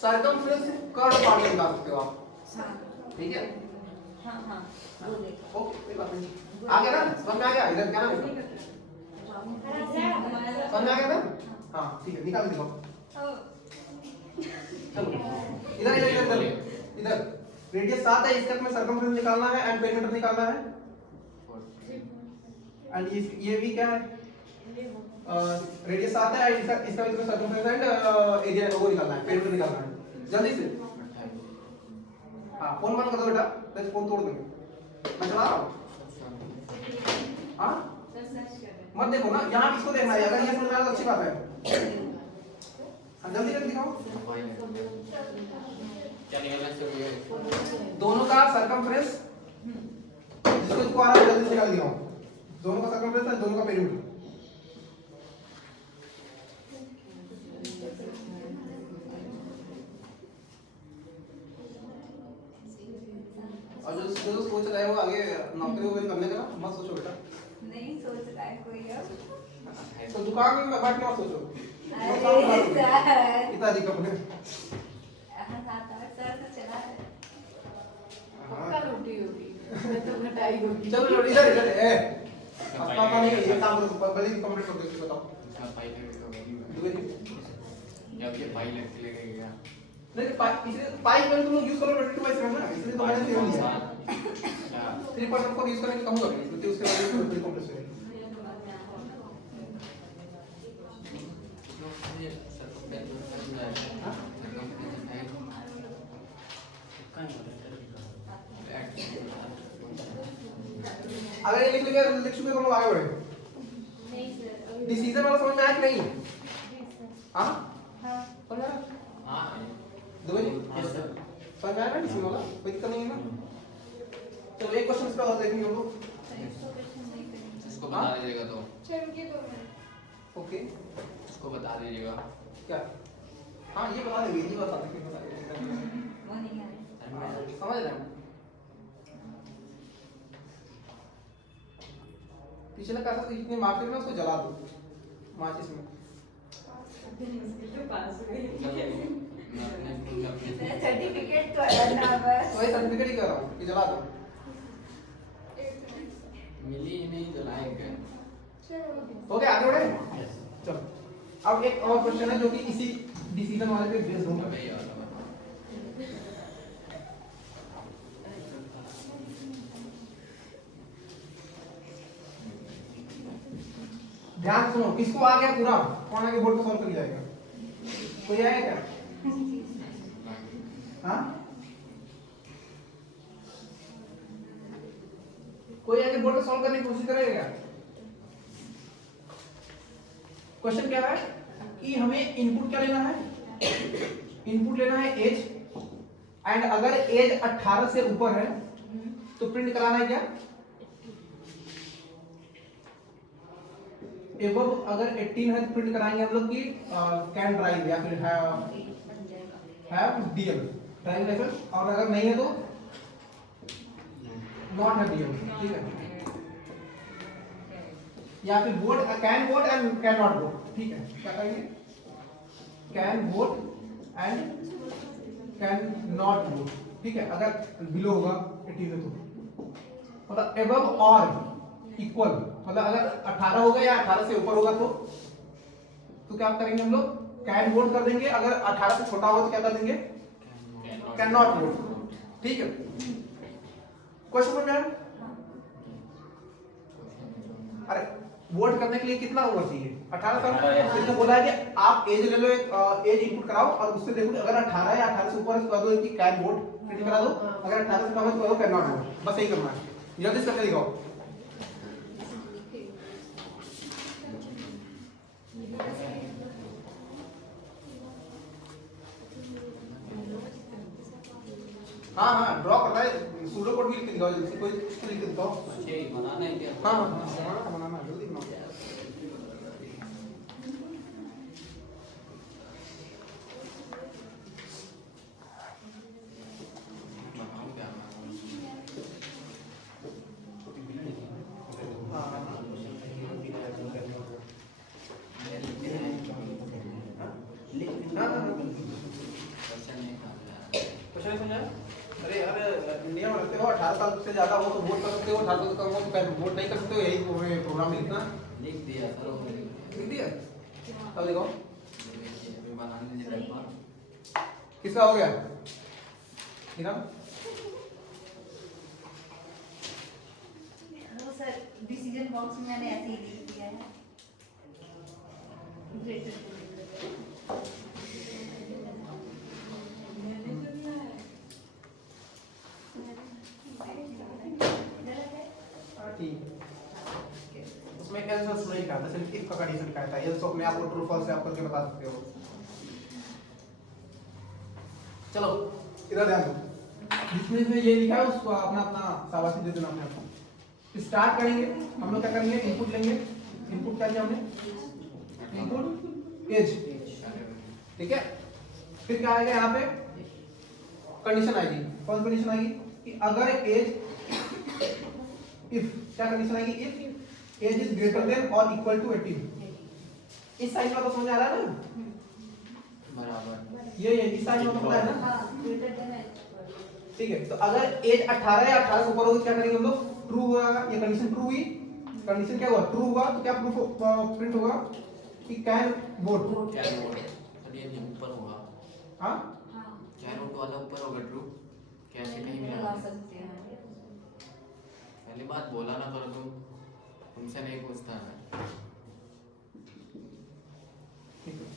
सर्कमफ्रेंस कर्व पार्ट में निकाल सकते हो आप, ठीक है, हाँ हाँ ओके कोई बात नहीं, आ गया ना, समझ में आ गया, इधर क्या नाम है, समझ में आ गया ना, हाँ ठीक है, निकाल दिखाओ, चलो इधर इधर इधर इधर रेडियस 7 है, इसका में सर्कमफ्रेंस निकालना है एंड पेरीमीटर निकालना है, एंड ये भी क्या है, रेडियस 7 है, इसका इसका भी सर्कमफ्रेंस एंड एरिया वो निकालना है, पेरीमीटर निकालना है, जल्दी से। हाँ फोन बंद कर दो बेटा, नहीं फोन तोड़ देंगे, मैं चला रहा हूँ। हाँ मत देखो ना, यहाँ इसको देखना है, अगर ये समझ में आ रहा तो अच्छी बात है। जल्दी जल्दी दिखाओ, क्या निकलना चाहिए? दोनों का सर्कमफ्रेंस जिसको इसको आ रहा है जल्दी से निकाल दिखाओ, दोनों का सर्कमफ्रेंस है, दोनों का पेरीमीटर। और जो सोच रहे हो आगे नौकरी वगैरह करने का, मत सोचो बेटा, नहीं सोच रहा है कोई अब। तो दुकान में बैठ के मत सोचो, अरे सर पिताजी का अपने। 7-8 साल से चला है। पक्का रोटी होगी, मैं तो घटाई होगी। चलो चलो इधर इधर ए अस्पताल का नहीं है, ये काम करो, पहले कंप्लीट कर दो, इसको बताओ। इसका पाइलट का दुबे जी जब ये पाइलट के लिए गया नहीं इसलिए पाइप में तुम लोग यूज करो 22/7 ना, इसलिए तो मैंने सेव लिया 3% यूज करने का कहूंगा, क्योंकि उसके बाद बिल्कुल कॉम्प्लेक्स है। अगर ये लिख लेंगे लिख चुके तो हम लोग आगे बढ़े। नहीं सर डिसीजन वाला समझ में आया कि नहीं? हाँ हाँ समझ आया? हाँ दो जी समझ में आया ना डिसीजन वाला, कोई दिक्कत नहीं है ना? चलो एक क्वेश्चन इसका और देखेंगे हम लोग। इसको बता दीजिएगा तो चल रुकिए 2 मिनट। ओके इसको बता दीजिएगा क्या? हाँ ये बता देंगे, ये बता देंगे, बता देंगे। वो नहीं आ रहा। समझ रहे हैं? पिछले पैसा तो इतने मार्केट में उसको जला दो माचिस में। पास हो गई। सर्टिफिकेट तो है ना बस। तो वही सर्टिफिकेट ही कर रहा हूँ कि जला दो। मिली ही नहीं तो लाएंगे हो गया, आगे बढ़े? चलो अब एक और क्वेश्चन है जो कि इसी डिसीजन वाले पे बेस्ड होगा। अबे यार ध्यान सुनो, किसको आ गया पूरा? कौन आगे बोर्ड को सॉल्व कर जाएगा? कोई आएगा क्या? हाँ, कोई आगे बोर्ड को सॉल्व करने की कोशिश करेगा? क्वेश्चन क्या है कि हमें इनपुट क्या लेना है? इनपुट लेना है एज, एंड अगर एज 18 से ऊपर है तो प्रिंट कराना है क्या? एबव अगर 18 है तो प्रिंट कराएंगे हम लोग कि कैन ड्राइव या फिर हैव डीएल ड्राइविंग लाइसेंस, और अगर नहीं है तो नॉट है डीएल, ठीक है? या फिर vote, can vote and can not vote, ठीक है? क्या करेंगे? Can vote and can not vote, ठीक है? अगर बिलो होगा 18 से तो मतलब एबव और इक्वल, मतलब अगर 18 होगा या 18 से ऊपर होगा तो क्या करेंगे हम लोग? कैन वोट कर देंगे। अगर 18 से छोटा होगा तो क्या कर देंगे? कैन नॉट वोट, ठीक है? क्वेश्चन समझ में आया? अरे वोट करने के लिए कितना होना चाहिए? 18 साल। इसने बोला है कि आप एज ले लो, एक एज इनपुट कराओ और उससे देखो अगर 18 या 18 से ऊपर है तो कह दो कि कैन वोट प्रिंट करा दो, अगर 18 से कम है तो कह दो कैन नॉट वोट। बस यही करना है, जल्दी से करके दिखाओ। हाँ हाँ, ड्रॉ करना है, सूडो कोड भी लिख के दिखाओ, जल्दी कोई कुछ लिख के दिखाओ। अच्छा ये बनाना है क्या? हाँ हाँ, बनाना जल्दी बनाओ। बताऊं क्या बनाना? क्वेश्चन नहीं था यार। क्वेश्चन नहीं समझा? अरे यार, इंडिया में रहते हो, 18 साल से ज्यादा हो तो वोट कर सकते हो, 18 साल से कम हो तो वोट नहीं कर सकते हो, यही प्रोग्राम में लिखना। लिख दिया सर, वो लिख दिया? अब देखो अभी बनाने दे रहा था। किसका हो गया? कितना? वो सर डिसीजन बॉक्स में मैंने ऐसे ही लिख दिया है। ठीक, उसमें एल्स नहीं कहा था, सिर्फ इफ का कंडीशन कहा था। एल्स में आपको ट्रू फॉल्स आप करके बता सकते हो। चलो इधर ध्यान दो, जिसमें ये लिखा है उसको अपना अपना शाबाशी दे देना अपने आप को। स्टार्ट करेंगे हम लोग, क्या करेंगे? इनपुट लेंगे। इनपुट क्या लिया हमने? इनपुट एज, ठीक है? फिर क्या आएगा यहाँ पे? कंडीशन आएगी। कौन कंडीशन आएगी? कि अगर एज, इफ क्या कंडीशन आएगी? If age is greater than और इक्वल टू 18। इस साइज का तो समझ आ रहा है ना? बराबर। ये इस साइज में तो पता है ना? हाँ, greater than है। ठीक है, तो अगर एज 18 या 18 से ऊपर होगी क्या करेंगे हम लोग? ट्रू हुआ, ये कंडीशन ट्रू हुई। कंडीशन क्या हुआ? ट्रू हुआ तो क्या प्रूफ प्रिंट होगा? कि can vote. Can vote sir ये ऊपर होगा। हाँ, हाँ, कैन वोट वाला ऊपर होगा ट्रू। कैसे नहीं लगा मिला? सकते हैं। पहली बात बोला ना करो तुमसे नहीं पूछता है।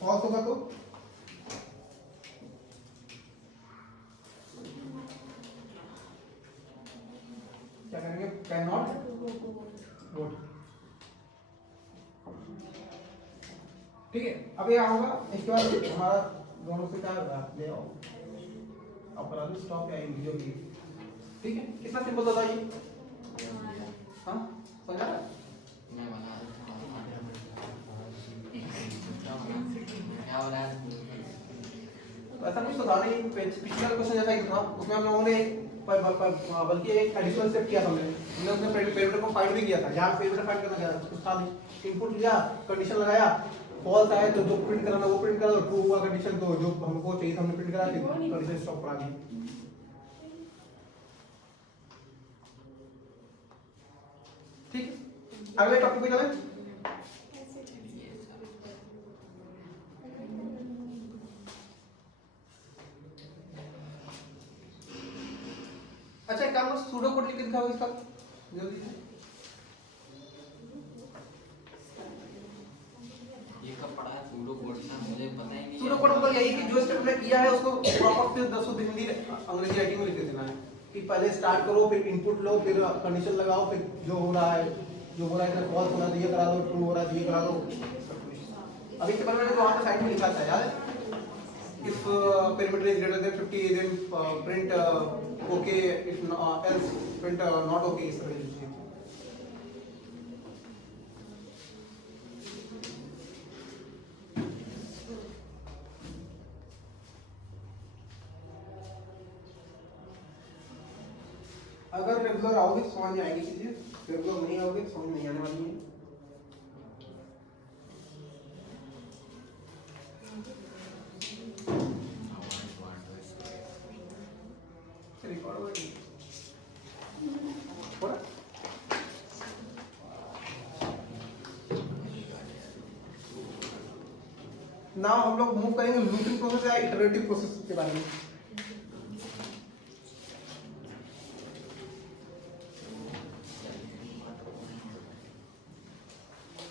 फॉल्स होगा तो क्या करेंगे? कैन नॉट वोट, ठीक है? अब ये होगा, इसके बाद हमारा दोनों से क्या ले आओ, अब करा दो स्टॉप या वीडियो की, ठीक है? कितना सिंपल होता है ये? हाँ, समझा? मैं बना क्या बना? ऐसा नहीं सुधारना, ये पिछला क्वेश्चन जैसा ही था, उसमें हम लोगों ने बल्कि एक एडिशनल स्टेप किया था। हमने उसमें पैरामीटर को फाइंड भी किया था। यहाँ पैरामीटर फाइंड करना क्या था? इनपुट लिया, कंडीशन लगाया, फॉल्स आया तो जो प्रिंट कराना वो प्रिंट करा दो, ट्रू हुआ कंडीशन तो जो हमको चाहिए था हमने प्रिंट करा दी, कंडीशन स्टॉप करा दी। ठीक है, अगले टॉपिक पे चलें। अच्छा, एक काम करो, सूडो कोड लिख के दिखाओ इसका जल्दी से। पढ़ा है सूडो कोड ना, मुझे पता ही नहीं। सूडो कोड मतलब यही कि जो स्टेप में किया है उसको प्रॉपर फिर 10 हिंदी अंग्रेजी राइटिंग में लिख देना है कि पहले स्टार्ट करो, फिर इनपुट लो, फिर कंडीशन लगाओ, फिर जो हो रहा है फॉल्स हो रहा है ये करा दो, ट्रू हो रहा है ये करा दो। अभी से मैंने जो वहाँ पे साइड में लिखा था याद है, if perimeter is greater than 50 then print okay, if else print not okay, इस तरह की चीजें। अगर रेगुलर आओगे तो समझ में आएगी चीजें, रेगुलर नहीं आओगे तो समझ नहीं आने वाली है। नाउ हम लोग मूव करेंगे लूपिंग प्रोसेस या इटरेटिव प्रोसेस के बारे में।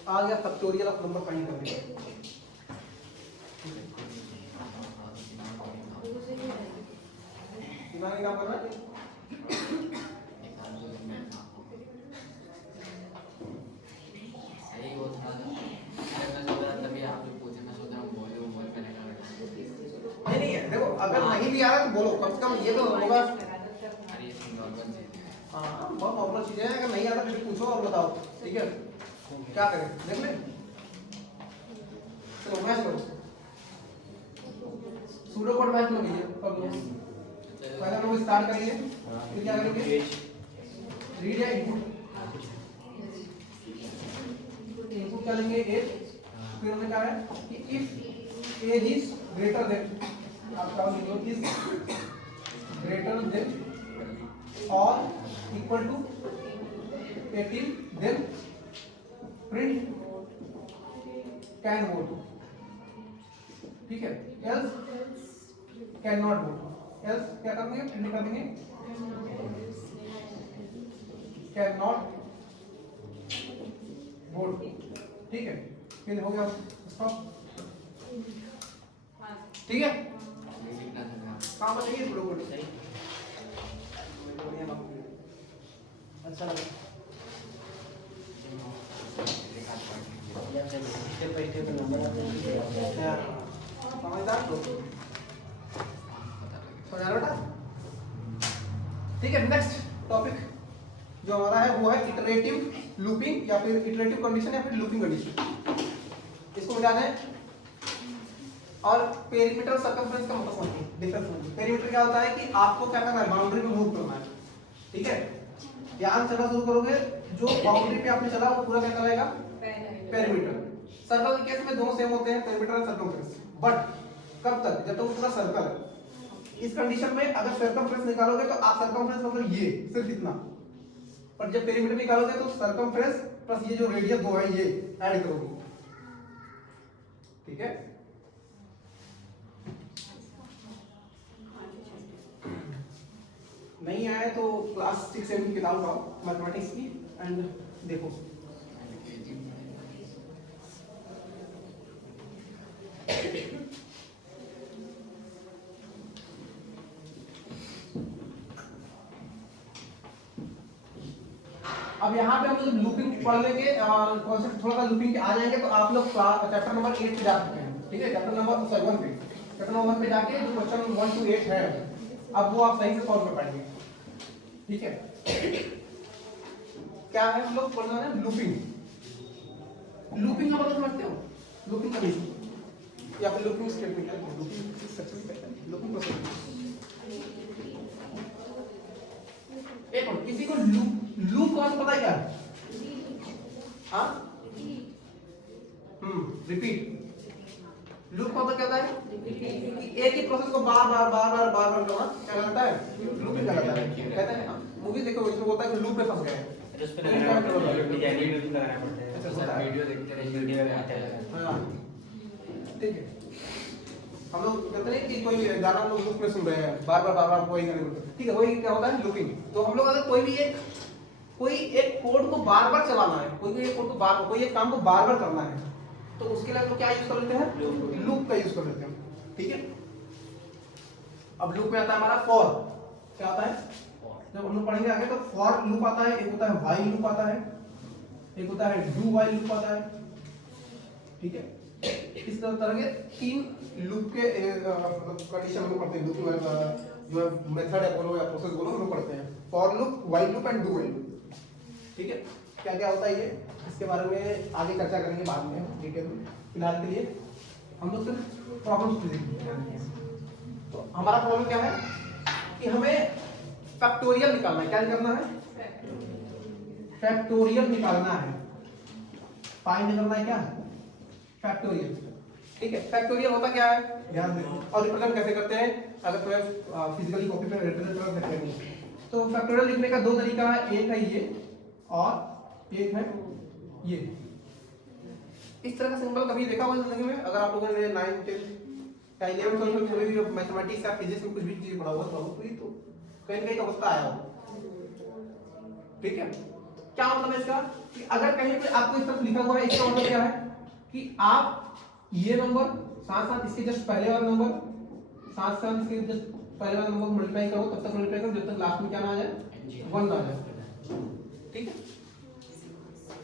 आ गया फैक्टोरियल ऑफ नंबर फाइंड करने का। दिमाग काम कर रहा है? सही वो था। अरे मैं सोच रहा तभी आपने पूछा, मैं सोच रहा हूँ बोल मैंने कहा नहीं है, देखो अगर नहीं भी आ रहा तो बोलो, कम से कम ये तो होगा। अरे ये नॉर्मल चीज है। हाँ बहुत नॉर्मल चीजें हैं, अगर नहीं आता फिर पूछो और बताओ, ठीक है? क्या करें देख ले, चलो मैच करो, सूडो कोड मैच लो कीजिए अब लोग। पहले हम लोग स्टार्ट करेंगे, फिर क्या करेंगे, रीड या इनपुट क्या लेंगे, एज। फिर हमने कहा है कि if age is greater than, आप क्या लिखो, इज ग्रेटर देन और equal to 18 then print can vote, ठीक है? Else cannot vote, else क्या कर देंगे, प्रिंट कर देंगे कैन नॉट वोट, ठीक है? फिर हो गया स्टॉप, ठीक है? कहाँ पर चाहिए ब्लू कोड? अच्छा लगा। समझदार लोग, समझा बेटा? ठीक है, नेक्स्ट टॉपिक जो हमारा है वो है इटरेटिव लूपिंग या फिर इटरेटिव कंडीशन या फिर लूपिंग कंडीशन। इसको मिटाना है। और पेरीमीटर सर्कमफ्रेंस का मतलब समझिए, डिफरेंस समझिए। पेरीमीटर क्या होता है कि आपको क्या करना है, बाउंड्री में मूव करना है, ठीक है? ध्यान से चलना शुरू करोगे, जो बाउंड्री पे आपने चला वो पूरा क्या कहलाएगा, पेरीमीटर। सर्कल के केस में दोनों सेम होते हैं, पेरीमीटर और सर्कमफ्रेंस, बट कब तक, जब तक वो पूरा सर्कल है। इस कंडीशन में अगर सर्कमफ्रेंस निकालोगे तो आप सर्कमफ्रेंस मतलब ये सिर्फ इतना, और जब पेरीमीटर निकालोगे तो सर्कमफ्रेंस प्लस ये जो रेडियस दो है ये ऐड करोगे, ठीक है? नहीं आए तो क्लास 6-7 की किताब उठाओ मैथमेटिक्स की एंड देखो। अब यहाँ पे हम लोग लूपिंग पढ़ लेंगे, कॉन्सेप्ट थोड़ा सा लूपिंग के आ जाएंगे तो आप लोग चैप्टर नंबर 8 पे जा सकते हैं, ठीक है? चैप्टर नंबर 1 पे, चैप्टर नंबर 1 पे जाके जो क्वेश्चन 1 to 8 है अब वो आप सही से सॉल्व कर पाएंगे, ठीक है? क्या है हम लोग पढ़ना है, लूपिंग। लूपिंग का मतलब समझते हो, लूपिंग कंडीशन या फिर looping statement, looping structure, looping process. एक और किसी को लूप कौन पता है क्या है? हाँ, रिपीट। लूप का मतलब क्या होता है कि एक ही प्रोसेस को बार बार करना क्या कहलाता है, लूपिंग कहलाता है। कहते हैं मूवी देखो इसमें बोलता है कि लूप में फंस गए हैं, उस पे लगाना पड़ता है, डिजाइन लगाना पड़ता है। अच्छा सर वीडियो देखते रहिए, वीडियो में आता है। हाँ ठीक है। हम लोग कहते हैं कि कोई गाना हम लोग लूप में सुन रहे हैं बार बार वही गाने बोलते हैं, ठीक है? वही क्या होता है, लूपिंग। तो हम लोग अगर कोई एक कोड को बार बार चलाना है, कोई एक काम को बार बार करना है तो उसके लिए तो क्या यूज कर लेते हैं, लूप का यूज कर लेते हैं, ठीक है। अब लूप में आता है हमारा फॉर, क्या आता है, जब हम लोग पढ़ेंगे आगे तो फॉर लूप आता है, एक होता है व्हाइल लूप आता है, एक होता है डू व्हाइल लूप आता है, ठीक है। इस तरह के 3 लूप के कंडीशन हम लोग पढ़ते हैं, लूप जो मेथड है बोलो या प्रोसेस बोलो हम लोग पढ़ते हैं, for loop, while loop and do while loop, ठीक है। क्या क्या होता है ये, इसके बारे में आगे चर्चा करेंगे बाद में डिटेल में। फिलहाल के लिए हम लोग सिर्फ प्रॉब्लम्स करेंगे। तो हमारा प्रॉब्लम क्या है कि हमें फैक्टोरियल निकालना है, क्या निकालना है, फैक्टोरियल निकालना है, फाइंड करना है क्या, फैक्टोरियल, ठीक है। फैक्टोरियल होता क्या है ध्यान दें, और रिप्रेजेंट कैसे करते हैं, अगर तुम्हें फिजिकली कॉपी पे रिप्रेजेंट करना सकते हैं। तो फैक्टोरियल लिखने का 2 तरीका है, एक है ये और एक है ये। इस तरह का सिंबल कभी देखा हुआ जिंदगी में, अगर आप लोगों ने 9th 10th या 11th 12th में भी मैथमेटिक्स या फिजिक्स में कुछ भी चीज पढ़ा हुआ तो कहीं कहीं तो होता आया हो, ठीक है। क्या मतलब है इसका कि अगर कहीं पे आपको इस तरह लिखा हुआ है, इसका मतलब क्या है कि आप ये नंबर साथ साथ इसके जस्ट पहले वाला नंबर साथ साथ इसके जस्ट पहले वाला नंबर मल्टीप्लाई करो, तब तक मल्टीप्लाई करो जब तक लास्ट में क्या ना आ जाए, 1 ना आ जाए, ठीक है।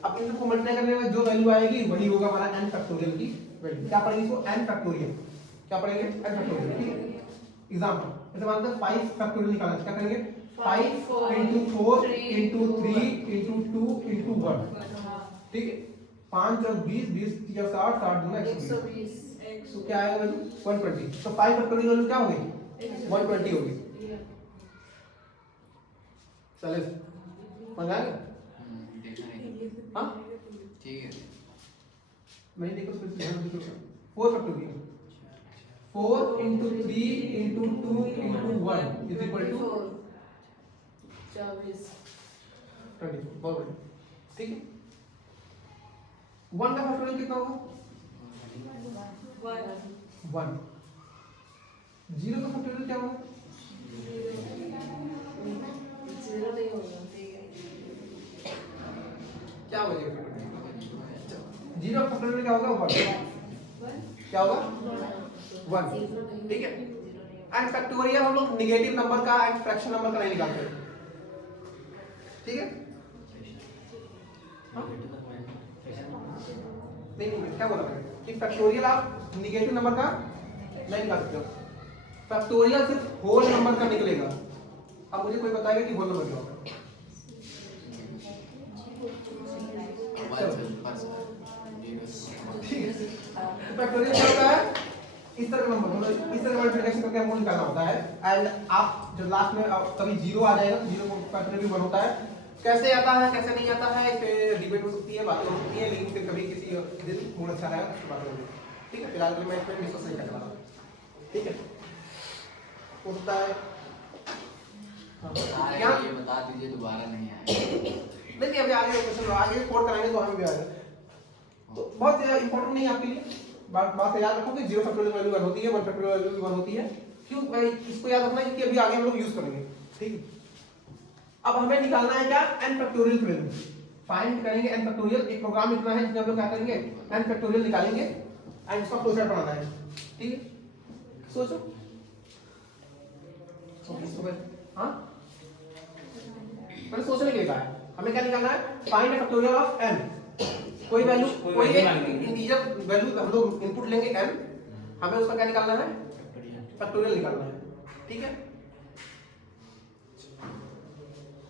अब इन सबको मल्टीप्लाई करने में जो वैल्यू आएगी वही होगा हमारा n फैक्टोरियल की वैल्यू। क्या पढ़ेंगे इसको, n फैक्टोरियल, क्या पढ़ेंगे, n फैक्टोरियल, ठीक है। एग्जांपल जैसे मान लो 5 फैक्टोरियल निकालना है, क्या करेंगे, 5 into 4 into 3 into 2 into 1, ठीक है। 5 और 20, 20 या 60, 60 दूना 120, तो क्या आएगा वैल्यू 120। तो 5 फैक्टोरियल वैल्यू क्या होगी, 120 होगी। चले समझ आएगा, देखा नहीं, हाँ ठीक है। नहीं देखो फिर ध्यान देखो, 4 factorial, 4 into 3 into 2 into 1 is equal to 24, 24, बहुत बढ़िया, ठीक है। 1 का फैक्टोरियल कितना होगा, 1। 0 का फैक्टोरियल क्या होगा, 0 नहीं होगा, क्या हो जाएगा, 0 का फैक्टोरियल क्या होगा, 1, क्या होगा 1, ठीक है। एंड फैक्टोरियल हम लोग नेगेटिव नंबर का एंड फ्रैक्शन नंबर का नहीं निकालते, ठीक है। हाँ? नहीं क्या बोला मैंने कि फैक्टोरियल आप नेगेटिव नंबर का नहीं निकाल सकते हो, फैक्टोरियल सिर्फ होल नंबर का निकलेगा। अब मुझे कोई बताएगा कि होल नंबर क्या होगा, ठीक है। तो फैक्टोरियल क्या होता है, इस तरह का नंबर, मतलब इस तरह का मल्टीप्लिकेशन करके हमको निकालना होता है। एंड आप जब लास्ट में कभी 0 आ जाएगा, 0 को फैक्टोरियल 1 होता है। कैसे आता है कैसे नहीं आता है, इस पे डिबेट हो सकती है, बातें हो सकती है, लेकिन फिर कभी किसी दिन मूड अच्छा रहेगा उसके बाद होगी, ठीक है। फिलहाल मैं इस पे डिस्कस नहीं करने वाला, ठीक है। हो सकता है क्या, ये बता दीजिए दोबारा नहीं आएगा। नहीं अभी आगे क्वेश्चन आगे कोड कराएंगे तो हमें भी आएगा, तो बहुत इंपॉर्टेंट नहीं है आपके लिए। बात याद रखो कि 0 फैक्टोरियल वैल्यू 1 होती है, 1 फैक्टोरियल वैल्यू 1 होती है। क्यों भाई, इसको याद रखना है क्योंकि अभी आगे हम लोग यूज करेंगे, ठीक है। अब हमें निकालना है क्या, n फैक्टोरियल की वैल्यू फाइंड करेंगे। n फैक्टोरियल एक प्रोग्राम लिखना है जिसमें हम लोग क्या करेंगे, n फैक्टोरियल निकालेंगे एंड इसका फ्लोचार्ट बनाना है, ठीक है। सोचो हाँ, मैंने सोचने के लिए कहा है। हमें क्या निकालना है, फाइंड फैक्टोरियल ऑफ n, कोई वैल्यू, कोई एक इंटीजर वैल्यू हम लोग इनपुट लेंगे n, हमें उसका क्या निकालना है, फैक्टोरियल निकालना है, ठीक है।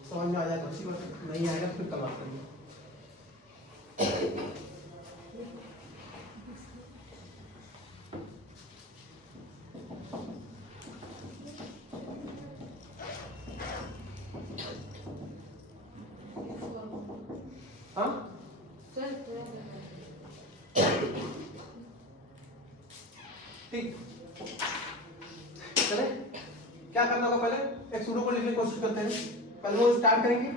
समझ में आ जाए तो अच्छी बात है, नहीं आएगा तो फिर कल बात करेंगे। हाँ ठीक, चले क्या करना होगा, पहले एक सूडो को लिखने की कोशिश करते हैं। पहले वो स्टार्ट करेंगे,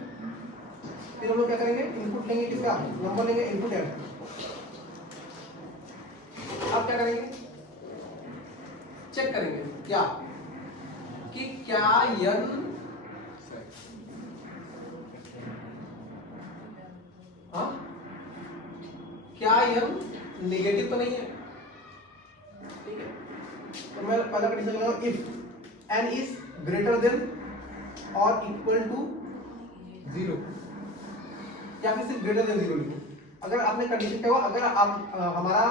फिर हम लोग क्या करेंगे, इनपुट लेंगे, किसका नंबर लेंगे, इनपुट है। अब क्या करेंगे, चेक करेंगे क्या कि क्या n हाँ क्या n नेगेटिव तो नहीं है, ठीक है। तो मैं पहला कंडीशन लगाऊंगा if n is greater than और इक्वल टू 0 या फिर सिर्फ ग्रेटर देन 0 लिखो। अगर आपने कंडीशन क्या हुआ, अगर आप हमारा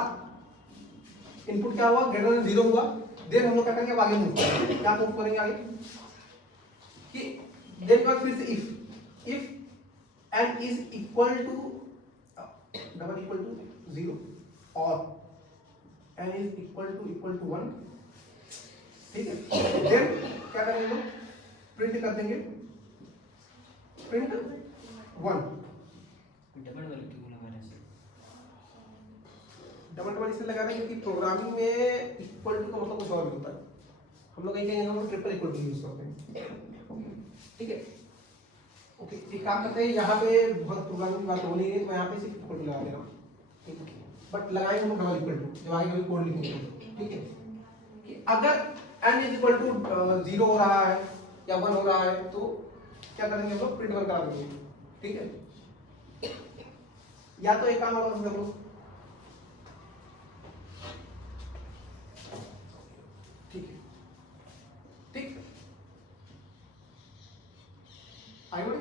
इनपुट क्या हुआ ग्रेटर देन 0 हुआ, देन हम लोग क्या करेंगे, अब आगे मूव करेंगे। क्या मूव करेंगे आगे कि देन बाद फिर से if n is equal to double equal to 0 और n इज इक्वल टू 1, ठीक है। देन क्या करेंगे लोग, प्रिंट कर देंगे प्रिंट 1। डबल इसलिए लगा रहे हैं क्योंकि प्रोग्रामिंग में इक्वल टू का मतलब कुछ और भी होता है। हम लोग कहीं कहीं हम लोग ट्रिपल इक्वल टू यूज करते हैं, ठीक है। ओके, एक काम करते हैं, यहाँ पे बहुत प्रोग्रामिंग की बात हो नहीं है, मैं यहाँ पे सिर्फ इक्वल टू लगा दे रहा हूँ, ठीक है। बट लगाएंगे हम डबल इक्वल टू जब आगे कभी कोड लिखेंगे, ठीक है। कि अगर n इज इक्वल टू 0 हो रहा है या 1 हो रहा है तो क्या करेंगे हम लोग, प्रिंट 1 करा देंगे, ठीक है। या तो एक काम और कर लो, ठीक है, ठीक। आगे बढ़े।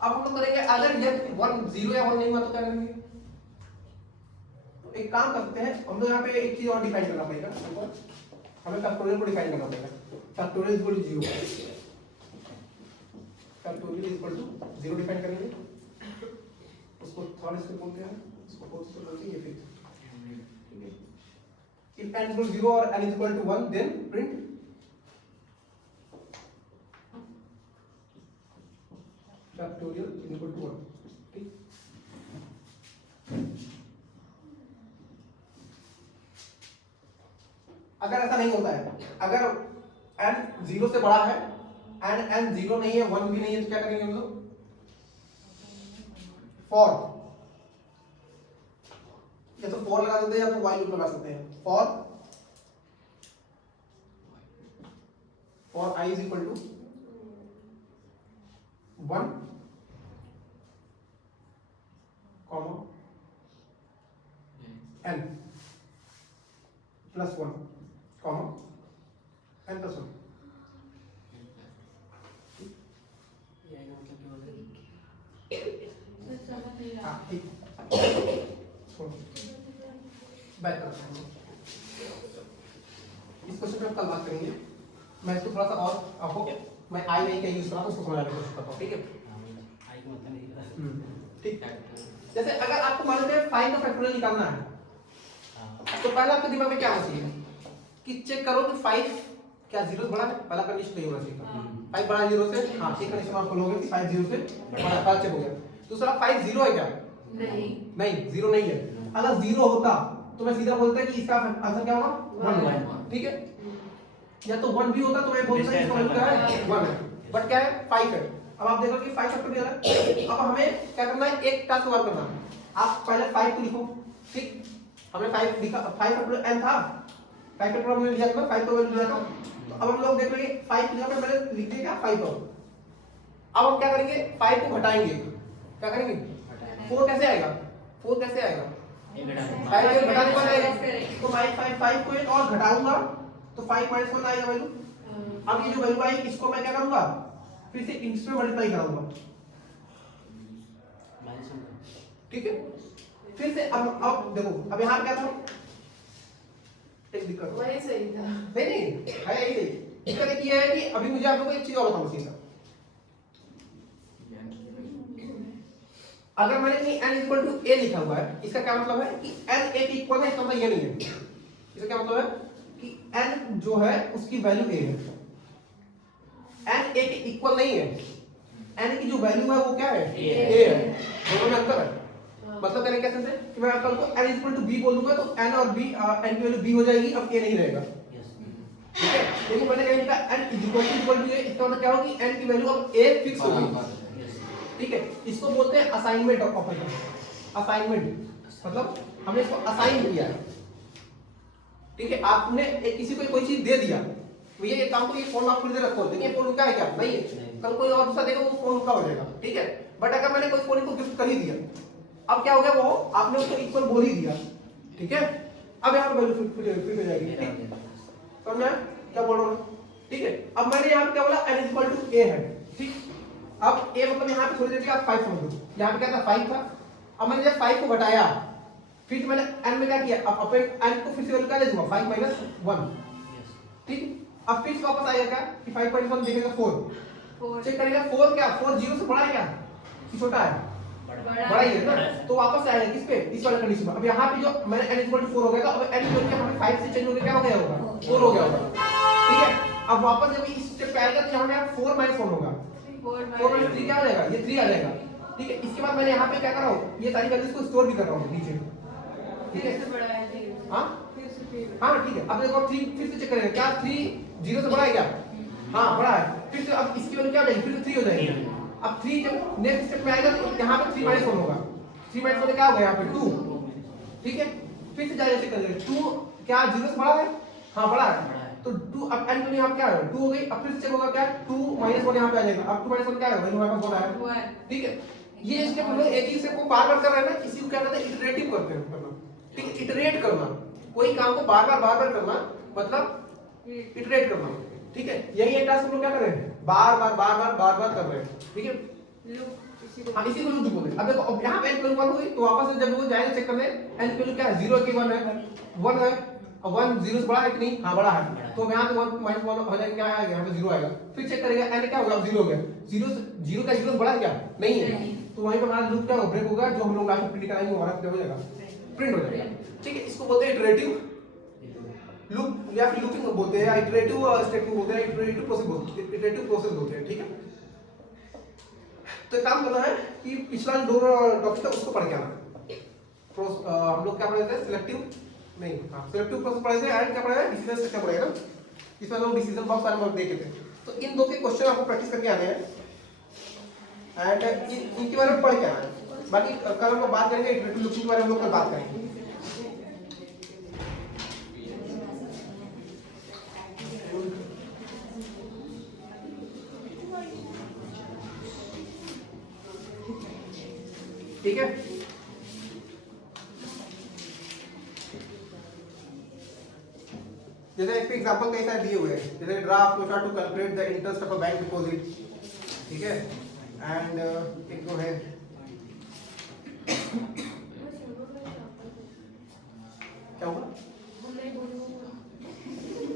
अब हम लोग करेंगे अगर ये 1 0 या 1 नहीं हुआ तो क्या करेंगे, तो एक काम करते हैं हम लोग यहाँ पे एक चीज और डिफाइन करना पड़ेगा, हमें फैक्टोरियल को डिफाइन करना पड़ेगा। Factorial equal to 0, factorial equal to 0 define करेंगे, उसको थर्ड स्टेप बोलते हैं, इसको फोर्थ स्टेप बोलते हैं, ये फिफ्थ, ठीक है। इफ n इक्वल 0 और n equal to 1 then print factorial equal to 1, ठीक। अगर ऐसा नहीं होता है, अगर n 0 से बड़ा है एंड n 0 नहीं है 1 भी नहीं है तो क्या करेंगे हम लोग, फॉर, या तो फॉर लगा सकते हैं या तो व्हाइल लूप लगा सकते हैं। For i is equal to 1 comma n plus 1 comma n plus 1, हाँ ठीक। बैक करते हैं इस क्वेश्चन पे हम कल बात करेंगे। मैं इसको थोड़ा सा और आपको मैं आई नहीं क्या यूज कर रहा हूँ उसको समझाने की कोशिश करता हूँ, ठीक है। ठीक है, जैसे अगर आपको मान लीजिए 5 का फैक्टोरियल निकालना है तो पहले आपके दिमाग में क्या होना चाहिए कि चेक करो कि 5 क्या 0 से बड़ा है, पहला कंडीशन नहीं होना चाहिए। 5 बड़ा 0 से, हाँ ठीक कंडीशन आप खोलोगे कि 5 0 से बड़ा, पहला चेक हो गया। दूसरा 5 0 है क्या, नहीं, 0 नहीं है। अगर 0 होता तो मैं सीधा बोलता कि इसका आंसर क्या होगा 1 होगा, ठीक है। या तो 1 भी होता तो मैं बोलता इसका आंसर क्या है 1 है, बट क्या है 5 है। अब आप देखो कि 5 फैक्टोरियल है। अब हमें क्या करना है, एक टास्क और करना है। आप पहले 5 को लिखो, ठीक। हमने 5 लिखा, 5 फैक्टोरियल n था, 5 फैक्टोरियल हमने लिया था, 5 को वैल्यू लिया था। तो अब हम लोग देख लेंगे 5 की जगह पे मैंने लिख दिया क्या 5 और अब हम क्या करेंगे 5 को घटाएंगे, क्या करेंगे 4 कैसे आएगा, 4 कैसे आएगा, 5 को घटाने पर आएगा। तो 5 को एक और घटाऊंगा तो 5 - 1 आएगा वैल्यू। अब ये जो वैल्यू आई इसको मैं क्या करूंगा, फिर से इसमें मल्टीप्लाई कराऊंगा, ठीक है। फिर से अब देखो, अब यहाँ क्या था, एक दिक्कत वही सही था। नहीं है यही सही। दिक्कत एक ये है कि अभी मुझे आप लोगों को एक चीज और बताऊं सीधा, अगर मैंने कहीं n इक्वल टू a लिखा हुआ है इसका क्या मतलब है कि n a के इक्वल है, इसका मतलब ये नहीं है। इसका क्या मतलब है कि n जो है उसकी वैल्यू a है, n a के इक्वल नहीं है, n की जो वैल्यू है वो क्या है a है, दोनों में अंतर है। मतलब कहने कैसे से कि मैं कल को n इक्वल टू b बोल दूंगा तो n और b n की वैल्यू b हो जाएगी, अब a नहीं रहेगा, ठीक है। लेकिन मैंने कहीं लिखा n इक्वल टू a, इसका मतलब क्या होगा कि n की वैल्यू अब a फिक्स हो गई, ठीक है। इसको बोलते हैं असाइनमेंट ऑपरेटर। असाइनमेंट मतलब हमने इसको असाइन किया है, ठीक है। आपने किसी को कोई चीज दे दिया, भैया ये काम को, ये फोन आप खुद रखो, देखिए फोन उनका है क्या, नहीं है, कल कोई और दूसरा देगा वो फोन उनका हो जाएगा, ठीक है। बट अगर मैंने कोई फोन को गिफ्ट कर ही दिया, अब क्या हो गया, वो आपने उसको इक्वल बोल ही दिया, ठीक है। अब यहाँ पे वैल्यू फिट हो जाएगी, ठीक समझ में क्या बोल रहा हूँ, ठीक है। अब मैंने यहाँ पे क्या बोला, n इक्वल टू a है, ठीक। अब a मतलब यहाँ पे थोड़ी देर के आप 5 समझ लो, यहाँ पे क्या था 5 था। अब मैंने जब 5 को घटाया, फिर मैंने n में क्या किया, अब अपने n को फिर से वैल्यू क्या ले दूंगा, 5 माइनस 1, ठीक। अब फिर से वापस आएगा क्या कि 5 माइनस 1 देखेगा 4, चेक करेगा 4 क्या 4 0 से बड़ा है क्या कि छोटा है, बड़ा ही है ना, तो वापस आएगा किस पे, इस वाले कंडीशन में। अब यहाँ पे जो मैंने n इक्वल टू 4 हो गया था, अब n इक्वल टू हमें 5 से चेंज होके क्या हो गया होगा, 4 हो गया होगा, ठीक है। अब वापस जब इस स्टेप पे आएगा तो यहाँ पे 4 माइनस 1 होगा, 4 माइनस 3 क्या हो जाएगा, ये 3 आ जाएगा, ठीक है। इसके बाद मैंने यहाँ पे क्या कर रहा हूँ, ये सारी वैल्यूज को स्टोर भी कर रहा हूँ नीचे, ठीक है। हाँ हाँ ठीक है। अब देखो 3 फिर से चेक करेंगे, क्या 3 0 से बड़ा है क्या, हाँ बड़ा है। फिर से अब इसकी वैल्यू क्या हो जाएगी, फिर से 3 हो जाएगी। अब 3 जब नेक्स्ट स्टेप में आएगा तो यहाँ पे 3 माइनस 1 होगा, 3 माइनस 1 क्या होगा यहाँ पे 2, ठीक है। फिर से जाके चेक करेंगे 2 क्या 0 से बड़ा है, हाँ बड़ा है, तो 2 अब n तो यहाँ पे क्या है 2 हो गई। अब फिर से चेक होगा क्या 2 माइनस 1 यहाँ पे आ जाएगा, अब 2 माइनस 1 क्या है वही हमारे पास बोला है, ठीक है। ये स्टेप हम लोग एक ही स्टेप को बार-बार कर रहे हैं ना, इसी को क्या कहते हैं इटरेटिव करते हैं करना, ठीक है। इटरेट करना, कोई काम को बार-बार करना मतलब इटरेट करना, ठीक है। यही एक टास्क हम लोग क्या कर रहे हैं, बार-बार कर रहे हैं, ठीक है। हाँ इसी को लूप बोलते हैं। अब देखो अब यहाँ पे n इक्वल 1 हुई तो वापस से जब वो जाएगा चेक करने n इक्वल क्या है 0 के 1 है, 1 है, और 1 0 से बड़ा है कि नहीं, हाँ बड़ा है, तो यहाँ पे 1 माइनस 1 हो जाएगा, क्या आएगा यहाँ पे 0 आएगा। फिर चेक करेगा n क्या होगा, 0 हो गया, 0 का 0 से बड़ा है क्या, नहीं है, तो वहीं पे हमारा लूप क्या होगा, ब्रेक होगा, जो हम लोग लास्ट में प्रिंट कराएंगे वो हमारा क्या हो जाएगा, प्रिंट हो जाएगा, ठीक है। इसको बोलते हैं इटरेटिव लूप या फिर लूपिंग बोलते हैं, इटरेटिव स्टेटमेंट बोलते हैं, इटरेटिव प्रोसेस बोलते हैं, ठीक है। तो काम करना है कि पिछला जो टॉपिक था उसको पढ़ के आना। हम लोग क्या पढ़े थे, सिलेक्टिव नहीं, हाँ सिलेक्टिव प्रोसेस पढ़े थे, एंड क्या पढ़ा है, डिसीजन स्ट्रक्चर पढ़ेगा ना, इसमें लोग डिसीजन बॉक्स वाले हम देखे थे। तो इन दो के क्वेश्चन आपको प्रैक्टिस करके आने हैं एंड इनके बारे में पढ़ के आना है। बाकी कल हम लोग बात करेंगे इटरेटिव लूपिंग के बारे में, हम लोग कल बात करेंगे। ठीक है, जैसे एक एग्जांपल कई सारे दिए हुए हैं, जैसे draft flow chart to calculate the interest of a bank deposit, ठीक है। एंड एक जो है क्या हुआ,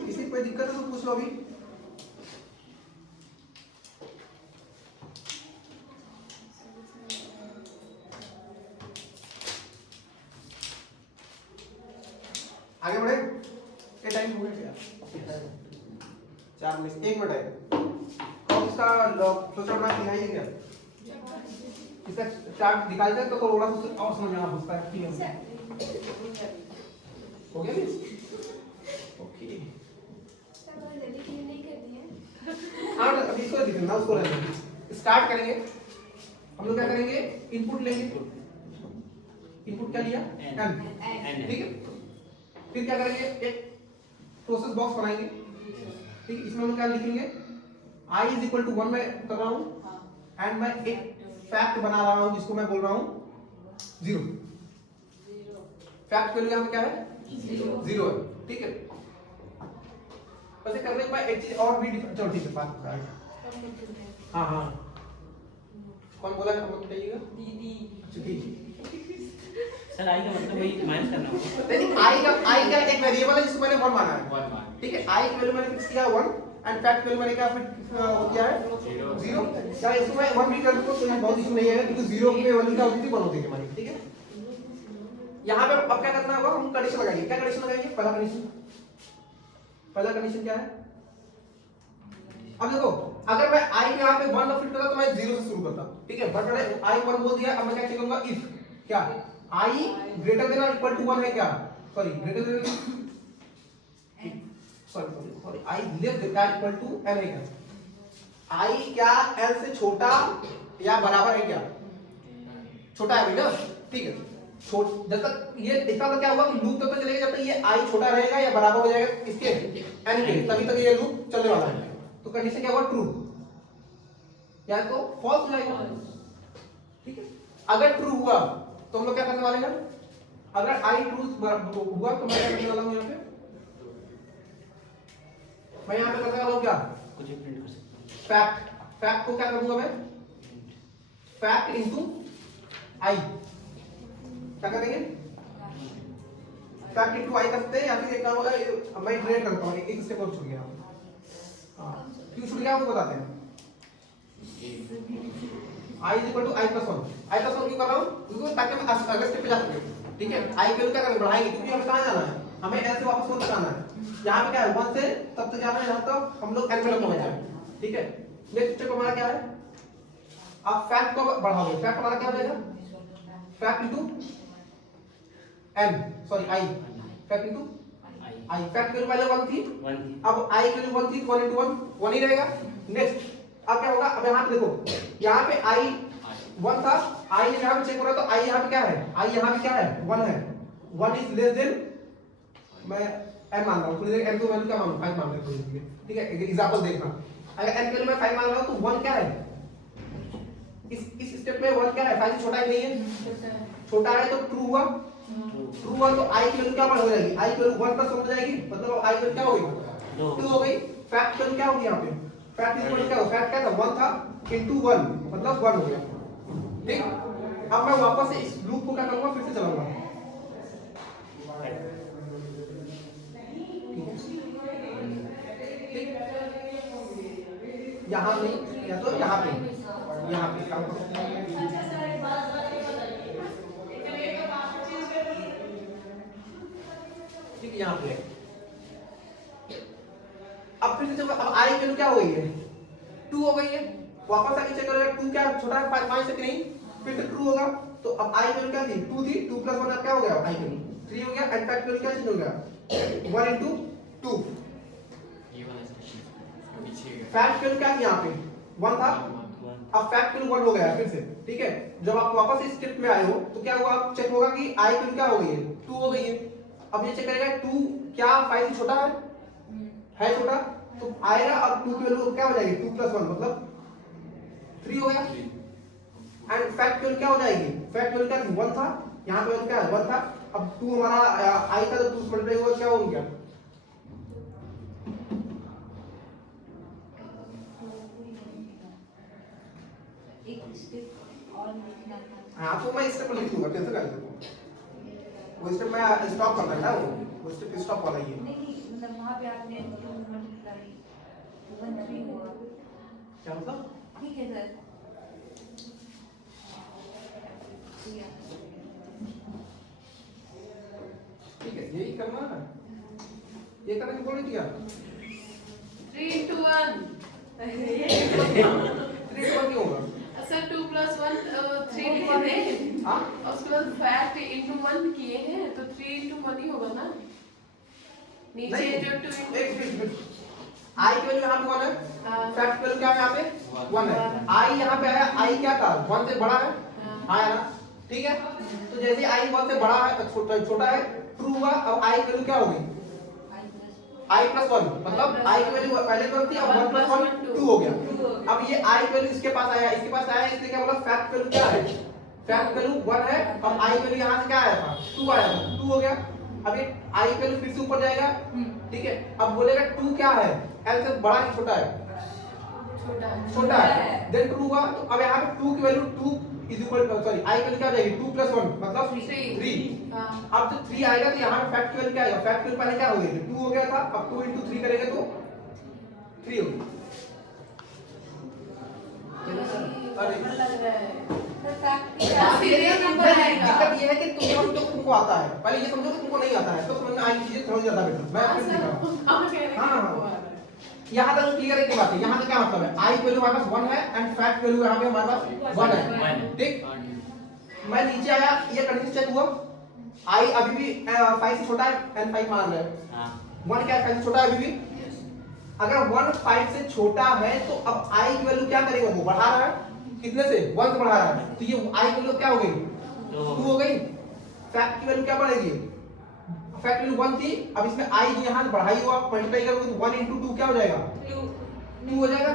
किसी को कोई दिक्कत है तो पूछ लो अभी। आगे बढ़े, ये टाइम हो गया क्या, 4 मिनट 1 मिनट है। कौन सा फ्लो चार्ट बना दिखाइए क्या, इसका चार्ट दिखाई दे तो थोड़ा सा और समझ में आना पूछता है, ठीक है हो गया ओके। हाँ अभी इसको दिखना, उसको रहने स्टार्ट करेंगे। हम लोग क्या करेंगे, इनपुट लेंगे, इनपुट क्या लिया n, ठीक है। फिर क्या करेंगे, एक प्रोसेस बॉक्स बनाएंगे, ठीक है। इसमें हम क्या लिखेंगे, i इज इक्वल टू 1 मैं कर रहा हूं एंड मैं एक फैक्ट बना रहा हूं जिसको मैं बोल रहा हूं 0। फैक्ट वैल्यू यहां पे क्या है 0 है, ठीक है। वैसे करने के बाद एक चीज और भी चलो ठीक है बात हाँ हाँ कौन बोला है, हम बताइएगा दीदी, अच्छा ठीक सर आई का मतलब वही माइनस करना होगा, नहीं आई का एक वेरिएबल है जिसको मैंने 1 माना है, ठीक है। आई की वैल्यू मैंने फिक्स किया 1 एंड फैक्ट वैल्यू मैंने क्या किया है 0। क्या इसको मैं 1 भी कर दूं तो ये बहुत इशू नहीं है, क्योंकि 0 पे वैल्यू क्या होती थी 1 होती थी हमारी, ठीक है। यहां पे अब क्या करना होगा, हम कंडीशन लगाएंगे। क्या कंडीशन लगाएंगे, पहला कंडीशन क्या है, अब देखो अगर मैं i में यहां पे 1 फिट करता तो मैं 0 से शुरू करता, ठीक है। बट मैंने i 1 बोल दिया, अब मैं क्या चेक करूंगा, इफ क्या i ग्रेटर देन और इक्वल टू 1 है क्या, sorry greater than sorry i less than और इक्वल टू n है क्या, i क्या l से छोटा या बराबर है क्या, छोटा है ना, ठीक है। जब तक ये इसका मतलब क्या होगा कि लूप तब तक चलेगा जब तक ये i छोटा रहेगा या बराबर हो जाएगा इसके n के, तभी तक ये लूप चलने वाला है। तो कंडीशन क्या होगा, ट्रू या तो फॉल्स हो जाएगा, ठीक है। अगर ट्रू हुआ तो हम लोग क्या करने वाले हैं, अगर आई ट्रू हुआ तो मैं क्या करने वाला हूँ यहाँ पे, मैं यहाँ पे करने वाला हूँ क्या, कुछ भी प्रिंट कर सकते हैं। फैक्ट, फैक्ट को क्या करूंगा मैं, फैक्ट इनटू आई, क्या करेंगे, फैक्ट इनटू आई करते हैं, या फिर एक काम होगा मैं इटरेट करता हूँ, एक स्टेप और छूट गया। हाँ क्यों छूट गया आपको बताते हैं, i is equal to I plus one, I plus one क्यों कर रहा हूँ, क्योंकि ताकि हम अगले स्टेप पे जा सके, ठीक है। आई वैल्यू क्या करेंगे, बढ़ाएंगे, क्योंकि हमें कहाँ जाना है, हमें एल से वापस वन तक आना है, यहाँ पे क्या है 1 से तब तक जाना है जहाँ तक हम लोग एन पे पहुंच जाए, ठीक है। नेक्स्ट स्टेप हमारा क्या है, आप फैक्ट को बढ़ाओगे, फैक्ट हमारा क्या हो जाएगा, fact into N, sorry I, fact into I, fact value पहले 1 थी, 1 अब आई की वैल्यू 1 थी, 1 इनटू 1 1 ही रहेगा। नेक्स्ट अब क्या होगा, अब यहाँ पे देखो, यहाँ पे आई 1 था, आई यहाँ पे चेक हो रहा है तो आई यहाँ पे क्या है, आई यहाँ पे क्या है 1 है, 1 इज लेस देन, मैं n मान रहा हूँ, थोड़ी देर n को वैल्यू क्या मानूं 5 मान लेते हैं, ठीक है। एग्जांपल देखना, अगर n की वैल्यू मैं 5 मान रहा हूँ तो 1 क्या है, इस स्टेप में 1 क्या है, 5 से छोटा ही नहीं है, छोटा है तो ट्रू हुआ, ट्रू हुआ तो i की वैल्यू क्या हो जाएगी, i की वैल्यू 1 प्लस 1 हो जाएगी, मतलब अब i की वैल्यू क्या होगी 2 हो गई। फैक्ट की वैल्यू क्या होगी यहाँ पे, फैक्ट की वैल्यू क्या हो, फैक्ट क्या था 1 था इनटू 1 मतलब 1 हो गया, ठीक। अब मैं वापस से इस लूप को क्या करूंगा, फिर से चलाऊंगा, यहाँ नहीं या तो यहाँ पे काम करो, ठीक है यहाँ पे। अब फिर से जब अब आई वैल्यू क्या हो गई है 2 हो गई है, वापस आके चेक करोगे 2 क्या छोटा है 5 से कि नहीं, फिर से ट्रू होगा, तो अब आई वैल्यू क्या थी 2 थी, 2 प्लस 1 अब क्या हो गया आई वैल्यू 3 हो गया, एंड फैक्ट वैल्यू क्या चेंज हो गया 1 इनटू 2, ये वाला स्टेशन पीछे गया। फैक्ट वैल्यू क्या थी यहाँ पे 1 था, अब फैक्ट वैल्यू 1 हो गया फिर से, ठीक है। जब आप वापस इस स्टेप में आए हो तो क्या हुआ, आप चेक होगा कि आई वैल्यू क्या हो गई है 2 हो गई है, अब ये चेक करेगा 2 क्या 5 से छोटा है छोटा, तो आएगा, अब 2 की वैल्यू क्या हो जाएगी 2 प्लस 1 मतलब 3 हो गया, एंड फैक्ट वैल्यू क्या हो जाएगी, फैक्ट वैल्यू क्या थी 1 था, यहाँ पे वैल्यू क्या है 1 था, अब 2 हमारा आई था तो 2 से मल्टीप्लाई हुआ क्या हो गया, एक स्टेप और लिखना था। हाँ तो मैं स्टेप लिख दूंगा, टेंशन कर लो, वो स्टेप मैं स्टॉप कर देना, वो स्टेप स्टॉप वाला ही है, नहीं मतलब वहाँ पे आपने 2 मल्टीप्लाई 1 3 हुआ, क्या मतलब, ठीक है सर, ठीक है यही करना है, ये करने को बोल दिया 3 into 1 3 क्यों होगा, सर 2 plus 1 3 लिखे थे, हाँ और उसके बाद फैक्ट into 1 किए हैं तो 3 into 1 ही होगा ना, नीचे जो 2 एक मिनट, आई की वैल्यू यहाँ पे 1 है, फैक्ट की वैल्यू क्या है यहाँ पे 1 है, आई यहाँ पे आया, आई क्या था 1 से बड़ा है, आया ना, ठीक है। तो जैसे आई 1 से बड़ा है छोटा है ट्रू हुआ, अब आई की वैल्यू क्या हो गई आई प्लस 1 मतलब आई की वैल्यू पहले 1 थी, अब 1 प्लस 1 2 हो गया, अब ये आई की वैल्यू इसके पास आया इसलिए क्या बोला फैक्ट वैल्यू क्या है, फैक्ट वैल्यू 1 है, अब आई वैल्यू यहाँ से क्या आया था 2 आया था, 2 हो गया, अब ये आई वैल्यू फिर से ऊपर जाएगा, ठीक है। अब बोलेगा 2 क्या है, एल से बड़ा है छोटा है, छोटा है, देन ट्रू हुआ, तो अब यहाँ पे 2 की value 2 is equal to sorry I value क्या हो जाएगी 2 प्लस 1 मतलब 3, अब जब 3 आएगा तो यहाँ पे फैक्ट वैल्यू क्या आएगा, फैक्ट वैल्यू पहले क्या हो गई 2 हो गया था, अब 2 into 3 करेंगे तो 3 होगी, अरे लग रहा है सर फैक्ट सीरियल नंबर आएगा, दिक्कत ये है कि तुमको आता है, पहले ये समझो कि तुमको नहीं आता है तो समझ में आई चीजें थोड़ी ज्यादा बेटर, मैं आपको दिखा रहा हूं, हाँ यहाँ तक क्लियर है की बात है, यहाँ का क्या मतलब है आई वैल्यू हमारे पास 1 है एंड फैक्ट वैल्यू यहाँ पे हमारे पास 1 है, ठीक। मैं नीचे आया, ये कंडीशन चेक हुआ, आई अभी भी 5 से छोटा है एंड 5 मान रहे हैं, 1 क्या है 5 से छोटा है अभी भी, अगर 1 5 से छोटा है तो अब आई की वैल्यू क्या करेगा, वो बढ़ा रहा है, कितने से 1 से बढ़ा रहा है, तो ये आई की वैल्यू क्या हो गई 2 हो गई, फैक्ट की वैल्यू क्या बढ़ेगी, फैक्ट वैल्यू 1 थी, अब इसमें आई जो यहाँ बढ़ाई हुआ मल्टीप्लाई करोगे तो 1 into 2 क्या हो जाएगा 2 हो जाएगा,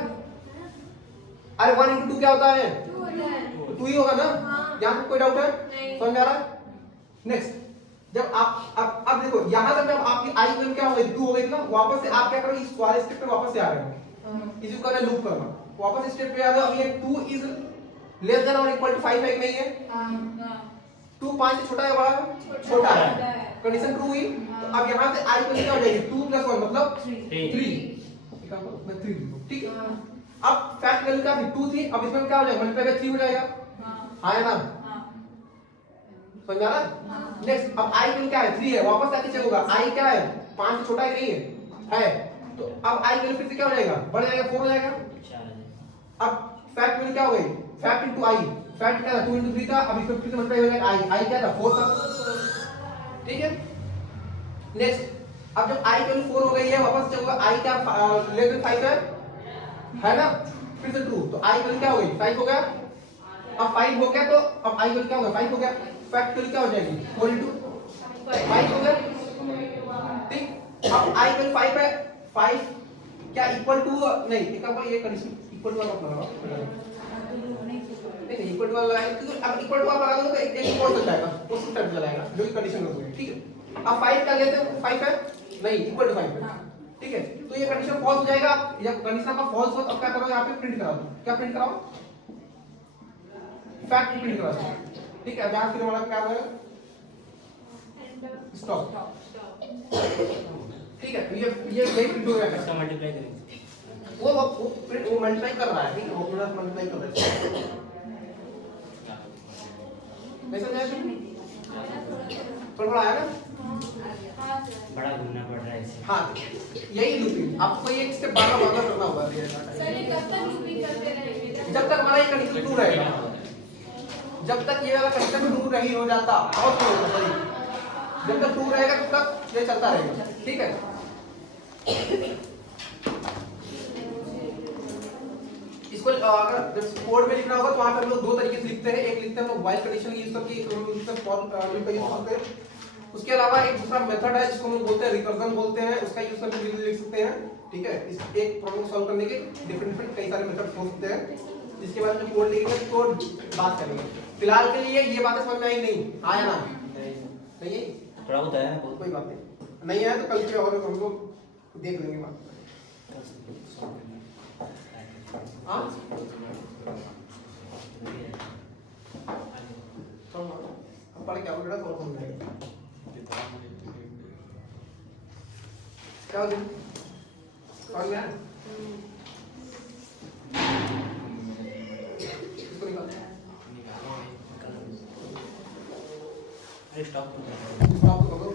अरे 1 into 2 क्या होता है 2 ही होगा ना, यहाँ तक कोई डाउट है? नहीं। समझ में आ रहा है? नेक्स्ट, जब आप अब देखो यहाँ तक जब आपकी आई वैल्यू क्या हो गई 2 हो गई ना, वापस से आप क्या करोगे इस वाले स्टेप पे वापस से आ रहे हो, इसी को करना लूप करना, वापस स्टेप पे आ गए। अब ये 2 इज लेस देन और इक्वल टू 5 है कि नहीं है? 2 5 से छोटा है बड़ा है? छोटा है, कंडीशन ट्रू हुई। तो अब यहाँ से आई वैल्यू क्या हो जाएगी 2 + 1 मतलब 3, 3 ठीक है। अब फैक्ट वैल्यू क्या थी 2 थी, अब इसमें क्या हो जाएगा मल्टीप्लाई बाय 3 हो जाएगा, हाँ है ना? समझ में आ रहा है? नेक्स्ट, अब आई वैल्यू क्या है 3 है, वापस आके चेक होगा आई क्या है 5 से छोटा है कि नहीं है? तो अब आई वैल्यू फिर से क्या हो जाएगा बढ़ जाएगा 4 हो जाएगा। अब फैक्ट वैल्यू क्या हो गई फैक्ट इनटू आई, फैक्ट क्या था 2 × 3 था, अब इसमें फिर से मल्टीप्लाई हो जाएगा आई क्या था 4 था, ठीक है। नेक्स्ट, अब जब आई वैल्यू 4 हो गई है वापस चेक होगा आई क्या लेस देन 5 है ना, फिर से ट्रू, तो आई वैल्यू क्या हो गई 5 हो गया। अब 5 हो गया तो अब आई वैल्यू क्या हो गया 5 हो गया, फैक्ट वैल्यू क्या हो जाएगी 4 × 5 हो गया, ठीक। अब आई वैल्यू 5 है, 5 क्या इक्वल टू नहीं, एक बार ये कंडीशन इक्वल टू वाला अपना लगाओ, नहीं इक्वल टू वाला लगाएंगे क्योंकि अब इक्वल टू वाला लगा दो तो एक और चल जाएगा, उस स्टेप चला जाएगा जो कि कंडीशन होगी, ठीक है। अब 5 क्या लेते हैं 5 है नहीं इक्वल टू 5 है, ठीक है। तो ये कंडीशन फॉल्स हो जाएगा, जब कंडीशन आपका फॉल्स हो तब क्या करो यहाँ पे प्रिंट करा दो, क्या प्रिंट कराओ फैक्ट प्रिंट करा दो, ठीक है। जहां फिर हमारा क्या होगा स्टॉप, ठीक है। ये यही प्रिंट हो गया, इसका मल्टीप्लाई करेंगे वो मल्टीप्लाई कर रहा है, ठीक है, वो पूरा मल्टीप्लाई कर रहा है, वैसे जाए थोड़ा आया ना, बड़ा घूमना पड़ रहा है इसे। हाँ यही लूपिंग आपको ये एक स्टेप बार बार करना होगा सर ये कब तक लूपिंग करते रहेंगे? जब तक हमारा ये कंडीशन ट्रू रहेगा, जब तक ये वाला कंडीशन ट्रू नहीं हो जाता और ट्रू होता है, जब तक ट्रू रहेगा तब तक ये चलता रहेगा, ठीक है। इसको अगर कोड में लिखना होगा तो वहां पर हम लोग 2 तरीके से लिखते हैं, एक लिखते हैं हम लोग व्हाइल कंडीशन यूज करके, एक हम लोग लिखते हैं फॉर लूप का यूज करते हैं। उसके अलावा एक दूसरा मेथड है जिसको हम लोग बोलते हैं रिकर्जन बोलते हैं, उसका यूज करके भी लिख सकते हैं, ठीक है। इस एक प्रॉब्लम सॉल्व करने के डिफरेंट कई सारे मेथड हो सकते हैं, जिसके बाद में कोड लिखेंगे तो बात करेंगे। फिलहाल के लिए ये बातें समझ में आई नहीं आया ना, नहीं है थोड़ा बहुत है ना, कोई बात नहीं है तो कल के और हम लोग देख लेंगे बात। हाँ अब पढ़ क्या बोल रहा थोड़ा समझ आएगा क्या हो गया समझ में आया? इसको निकाल अरे स्टॉप स्टॉप करो।